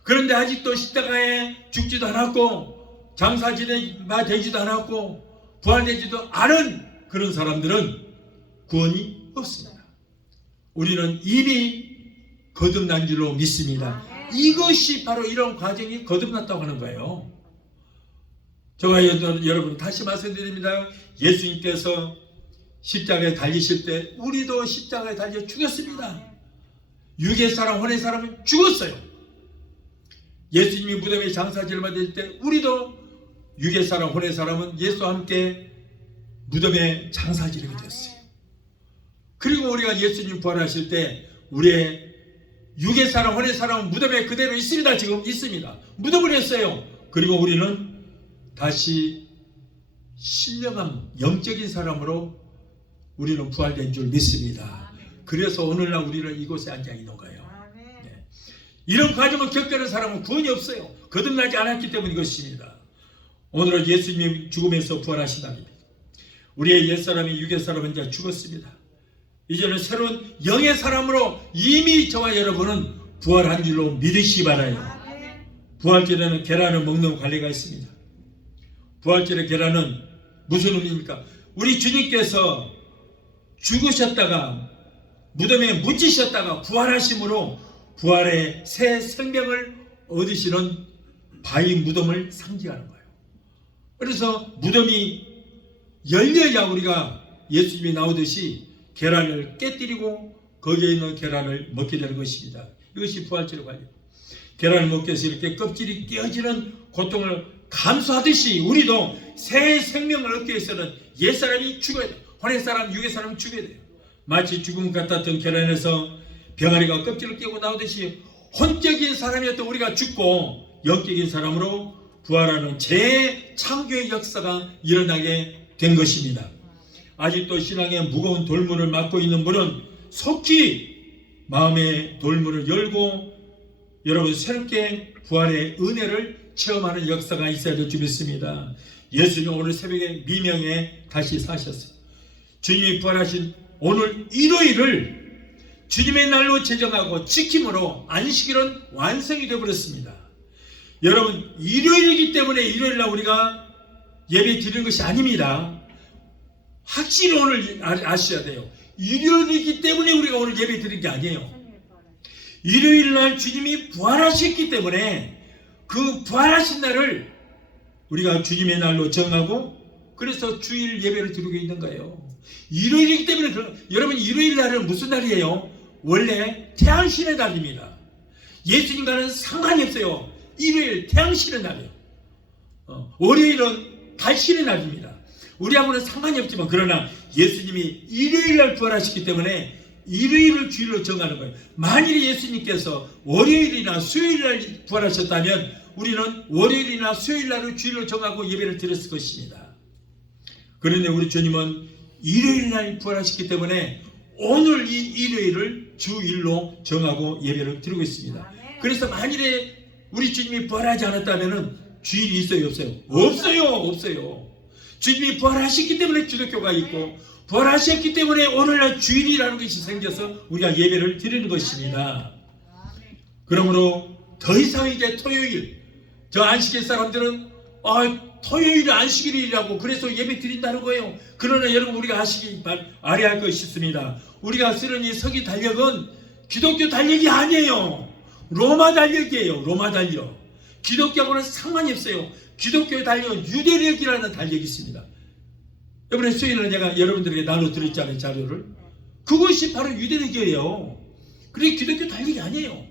그런데 아직도 십자가에 죽지도 않았고 장사지가 되지도 않았고 부활되지도 않은 그런 사람들은 구원이 없습니다. 우리는 이미 거듭난 줄로 믿습니다. 이것이 바로 이런 과정이 거듭났다고 하는 거예요. 저와 여러분 다시 말씀드립니다. 예수님께서 십자가에 달리실 때 우리도 십자가에 달려 죽었습니다. 육의 사람, 혼의 사람은 죽었어요. 예수님이 무덤에 장사지를 받을 때 우리도 육의 사람, 혼의 사람은 예수와 함께 무덤에 장사지르게 됐어요. 그리고 우리가 예수님 부활하실 때 우리의 육의 사람, 혼의 사람은 무덤에 그대로 있습니다. 지금 있습니다. 묻어버렸어요. 그리고 우리는 다시 신령한 영적인 사람으로 우리는 부활된 줄 믿습니다. 그래서 오늘날 우리는 이곳에 앉아 있는 거예요. 네. 이런 과정을 겪는 사람은 구원이 없어요. 거듭나지 않았기 때문인 것입니다. 오늘은 예수님 죽음에서 부활하신답니다. 우리의 옛사람이 육의 사람은 이제 죽었습니다. 이제는 새로운 영의 사람으로 이미 저와 여러분은 부활한 줄로 믿으시기 바라요. 부활절에는 계란을 먹는 관례가 있습니다. 부활절의 계란은 무슨 의미입니까? 우리 주님께서 죽으셨다가 무덤에 묻히셨다가 부활하심으로 부활의 새 생명을 얻으시는 바위 무덤을 상징하는 거예요. 그래서 무덤이 열려야 우리가 예수님이 나오듯이 계란을 깨뜨리고 거기에 있는 계란을 먹게 되는 것입니다. 이것이 부활절의 관례. 계란을 먹기 위해서 이렇게 껍질이 깨어지는 고통을 감수하듯이 우리도 새 생명을 얻기 위해서는 옛사람이 죽어야 돼요. 혼의 사람, 육의 사람이 죽어야 돼요. 마치 죽음 같았던 계란에서 병아리가 껍질을 깨고 나오듯이 혼적인 사람이었던 우리가 죽고 영적인 사람으로 부활하는 재창조의 역사가 일어나게 된 것입니다. 아직도 신앙의 무거운 돌문을 막고 있는 분은 속히 마음의 돌문을 열고 여러분 새롭게 부활의 은혜를 체험하는 역사가 있어야 될 줄 믿습니다. 예수님 오늘 새벽에 미명에 다시 사셨어요. 주님이 부활하신 오늘 일요일을 주님의 날로 제정하고 지킴으로 안식일은 완성이 되어버렸습니다. 여러분 일요일이기 때문에 일요일날 우리가 예배 드리는 것이 아닙니다. 확실히 오늘 아셔야 돼요. 일요일이기 때문에 우리가 오늘 예배 드리는 게 아니에요. 일요일날 주님이 부활하셨기 때문에 그 부활하신 날을 우리가 주님의 날로 정하고 그래서 주일 예배를 드리고 있는 거예요. 일요일이기 때문에 여러분 일요일 날은 무슨 날이에요? 원래 태양신의 날입니다. 예수님과는 상관이 없어요. 일요일 태양신의 날이에요. 월요일은 달신의 날입니다. 우리하고는 상관이 없지만 그러나 예수님이 일요일 날 부활하셨기 때문에 일요일을 주일로 정하는 거예요. 만일에 예수님께서 월요일이나 수요일 날 부활하셨다면 우리는 월요일이나 수요일 날을 주일로 정하고 예배를 드렸을 것입니다. 그런데 우리 주님은 일요일 날 부활하셨기 때문에 오늘 이 일요일을 주일로 정하고 예배를 드리고 있습니다. 그래서 만일에 우리 주님이 부활하지 않았다면 주일이 있어요? 없어요? 없어요. 주님이 부활하셨기 때문에 기독교가 있고 부활하셨기 때문에 오늘날 주일이라는 것이 생겨서 우리가 예배를 드리는 것입니다. 그러므로 더 이상 이제 토요일 저 안식일 사람들은 토요일이 안식일이라고 그래서 예배 드린다는 거예요. 그러나 여러분 우리가 알아야 할 것이 있습니다. 우리가 쓰는 이 서기 달력은 기독교 달력이 아니에요. 로마 달력이에요. 로마 달력. 기독교하고는 상관이 없어요. 기독교의 달력은 유대력이라는 달력이 있습니다. 이번에 수요일에 제가 여러분들에게 나눠드렸잖아요, 자료를. 그것이 바로 유대교예요. 그게 기독교 달력이 아니에요.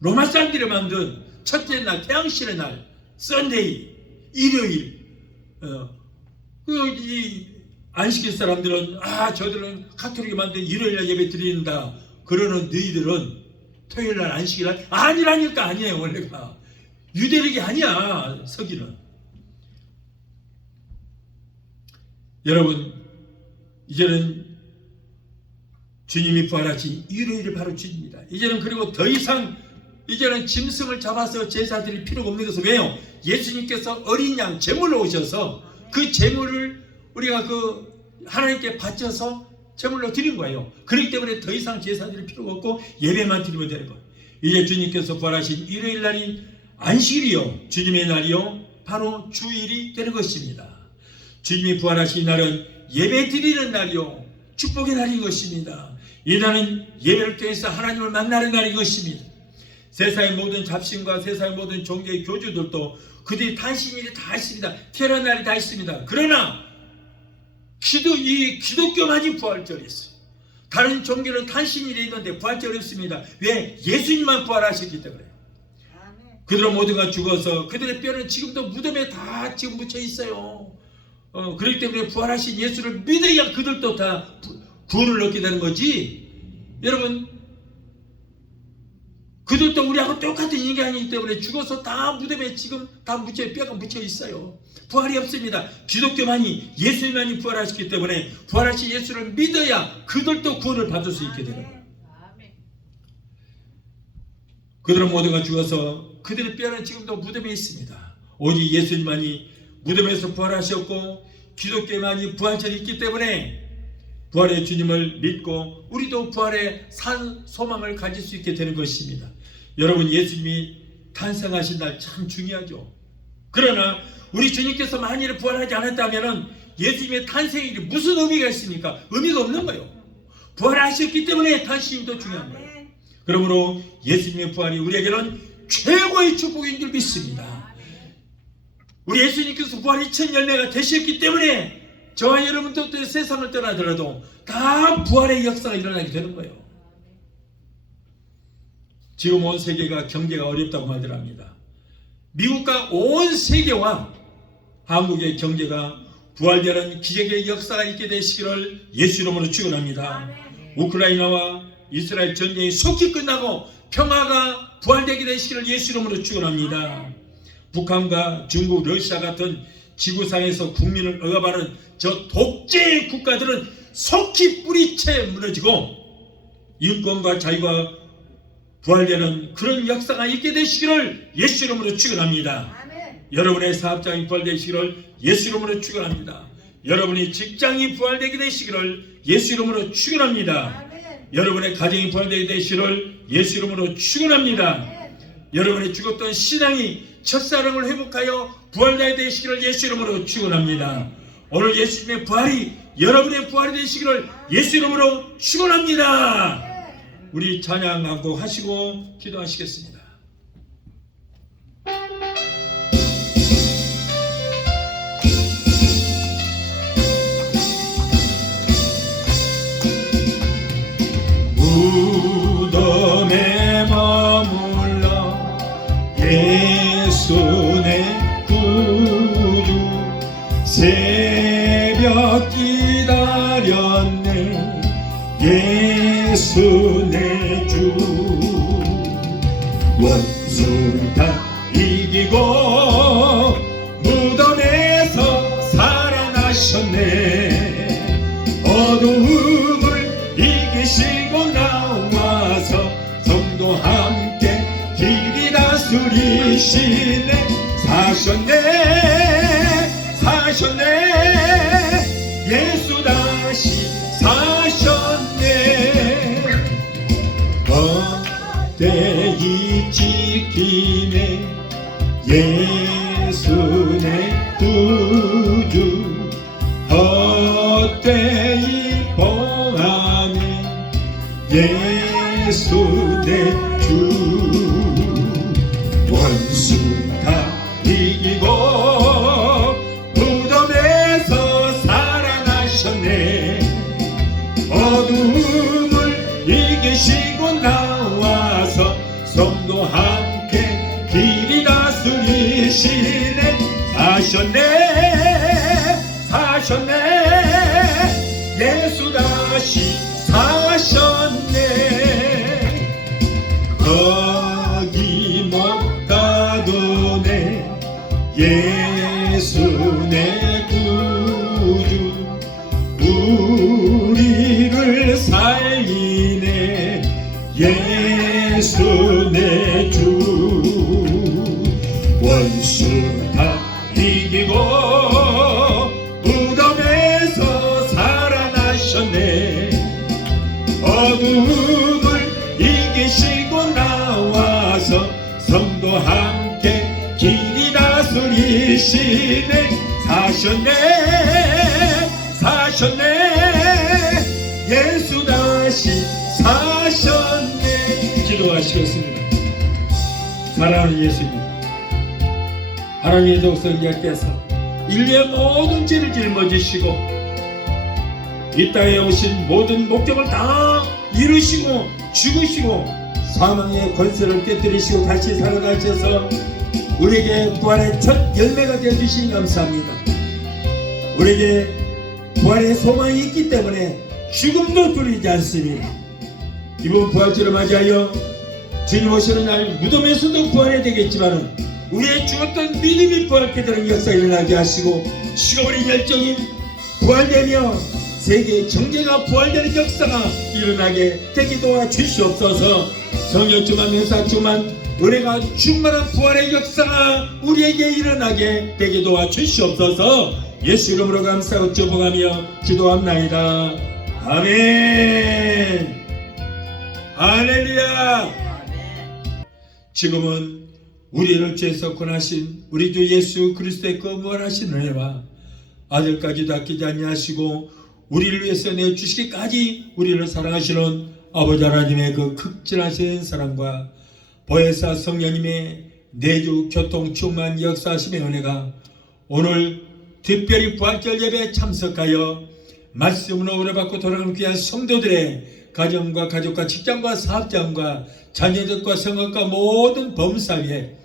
로마 사람들이 만든 첫째 날, 태양신의 날, 썬데이, 일요일. 이 안식일 사람들은 저들은 카톨릭이 만든 일요일날 예배 드린다. 그러는 너희들은 토요일날 안식일날 아니라니까. 아니에요. 원래가 유대력이 아니야. 서기는. 여러분, 이제는 주님이 부활하신 일요일이 바로 주님입니다. 이제는 그리고 더 이상 이제는 짐승을 잡아서 제사 드릴 필요가 없는 것은 왜요? 예수님께서 어린 양 제물로 오셔서 그 제물을 우리가 하나님께 바쳐서 제물로 드린 거예요. 그렇기 때문에 더 이상 제사 드릴 필요가 없고 예배만 드리면 되는 거예요. 이제 주님께서 부활하신 일요일 날인 안식일이요, 주님의 날이요, 바로 주일이 되는 것입니다. 주님이 부활하신 날은 예배 드리는 날이요, 축복의 날인 것입니다. 이 날은 예배를 통해서 하나님을 만나는 날인 것입니다. 세상의 모든 잡신과 세상의 모든 종교의 교주들도 그들이 탄신일이 다 있습니다. 태어난 날이 다 있습니다. 그러나 이 기독교만이 부활절이 있어요. 다른 종교는 탄신일이 있는데 부활절이 없습니다. 왜? 예수님만 부활하셨기 때문에. 그들은 모두가 죽어서 그들의 뼈는 지금도 무덤에 다 지금 묻혀 있어요. 그렇기 때문에 부활하신 예수를 믿어야 그들도 다 구원을 얻게 되는 거지. 여러분, 그들도 우리하고 똑같은 인간이기 때문에 죽어서 다 무덤에 지금 다 뼈가 묻혀 있어요. 부활이 없습니다. 기독교만이, 예수님만이 부활하셨기 때문에 부활하신 예수를 믿어야 그들도 구원을 받을 수 있게 되는 거예요. 그들은 모두가 죽어서 그들의 뼈는 지금도 무덤에 있습니다. 오직 예수님만이 무덤에서 부활하셨고 기독교만이 부활절이 있기 때문에 부활의 주님을 믿고 우리도 부활의 산 소망을 가질 수 있게 되는 것입니다. 여러분, 예수님이 탄생하신 날 참 중요하죠. 그러나 우리 주님께서 만일 부활하지 않았다면 예수님의 탄생일이 무슨 의미가 있습니까? 의미가 없는 거예요. 부활하셨기 때문에 탄생이 더 중요한 거예요. 그러므로 예수님의 부활이 우리에게는 최고의 축복인 줄 믿습니다. 우리 예수님께서 부활 2000 열매가 되셨기 때문에 저와 여러분도 또 세상을 떠나더라도 다 부활의 역사가 일어나게 되는 거예요. 지금 온 세계가 경제가 어렵다고 말들합니다. 미국과 온 세계와 한국의 경제가 부활되는 기적의 역사가 있게 되시기를 예수 이름으로 축원합니다. 우크라이나와 이스라엘 전쟁이 속히 끝나고 평화가 부활되게 되시기를 예수 이름으로 축원합니다. 북한과 중국, 러시아 같은 지구상에서 국민을 억압하는 저 독재 국가들은 속히 뿌리채 무너지고 인권과 자유가 부활되는 그런 역사가 있게 되시기를 예수 이름으로 축원합니다. 여러분의 사업장이 부활되시기를 예수 이름으로 축원합니다. 여러분의 직장이 부활되게 되시기를 예수 이름으로 축원합니다. 여러분의 가정이 부활되게 되시기를 예수 이름으로 축원합니다. 여러분의 죽었던 신앙이 첫사랑을 회복하여 부활되게 되시기를 예수 이름으로 축원합니다. 오늘 예수님의 부활이 여러분의 부활이 되시기를 예수 이름으로 축원합니다. 우리 찬양하고 하시고 기도하시겠습니다. 무덤에 머물러 예수 내 구주 새벽 기다렸네 예수 내 주 원수 다 이기고 무덤에서 살아나셨네 어두움을 이기시고 나와서 성도 함께 길이 다스리시네 사셨네 예수 다시 사셨네 헛되이 지키네 예수 내 구주 헛되이 보하네 예수 내 주 원수 다 이기고 무덤에서 살아 어둠을 이기시고 나와서 성도 함께 길이 다스리시네. 사셨네 예수 다시 사셨네. 거기 못 가도 내 예수 내 구주 우리를 살리네. 예수 내 주 원수 다 이기고 무덤에서 살아나셨네. 어둠을 이기시고 나와서 성도 함께 길이 다스리시네. 사셨네 예수 다시 사셨네. 기도하시겠습니다. 사랑하는 예수님, 하나님의 독생자께서 인류의 모든 죄를 짊어지시고 이 땅에 오신 모든 목적을 다 이루시고 죽으시고 사망의 권세를 깨뜨리시고 다시 살아나셔서 우리에게 부활의 첫 열매가 되어주시니 감사합니다. 우리에게 부활의 소망이 있기 때문에 죽음도 두리지 않습니다. 이번 부활절을 맞이하여 주님 오시는 날 무덤에서도 부활해야 되겠지만 우리의 죽었던 믿음이 부활케 되는 역사가 일어나게 하시고 식어버린 열정이 부활되며 세계의 정제가 부활되는 역사가 일어나게 되게 도와주시옵소서. 성령 충만면사 충만 은혜가 충만한 부활의 역사가 우리에게 일어나게 되게 도와주시옵소서. 예수 이름으로 감사하고 축복하며 기도합나이다. 아멘. 할렐루야. 지금은 우리를 죄에서 구원하신 우리 주 예수 그리스도의 그 무한하신 은혜와 아들까지도 아끼지 아니하시고 우리를 위해서 내주시기까지 우리를 사랑하시는 아버지 하나님의 그 극진하신 사랑과 보혜사 성령님의 내주 교통 충만 역사하심의 은혜가 오늘 특별히 부활절 예배에 참석하여 말씀으로 은혜받고 돌아가는 귀한 성도들의 가정과 가족과 직장과 사업장과 자녀들과 생활과 모든 범사위에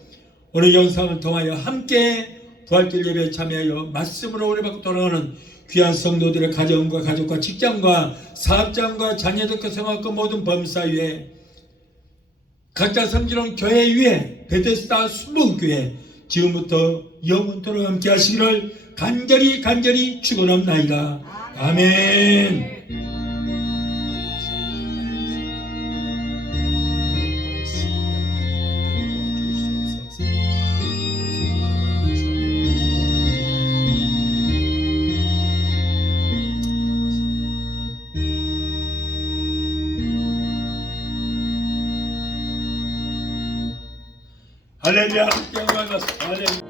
오늘 영상을 통하여 함께 부활절 예배에 참여하여 말씀으로 은혜받고 돌아가는 귀한 성도들의 가정과 가족과 직장과 사업장과 자녀들과 생활과 모든 범사위에 각자 섬기는 교회 위에 베데스다 순복음교회 지금부터 영원토록 함께 하시기를 간절히 축원합나이다. 아멘. 할렐루야. 영광 받았습니다. 할렐루야.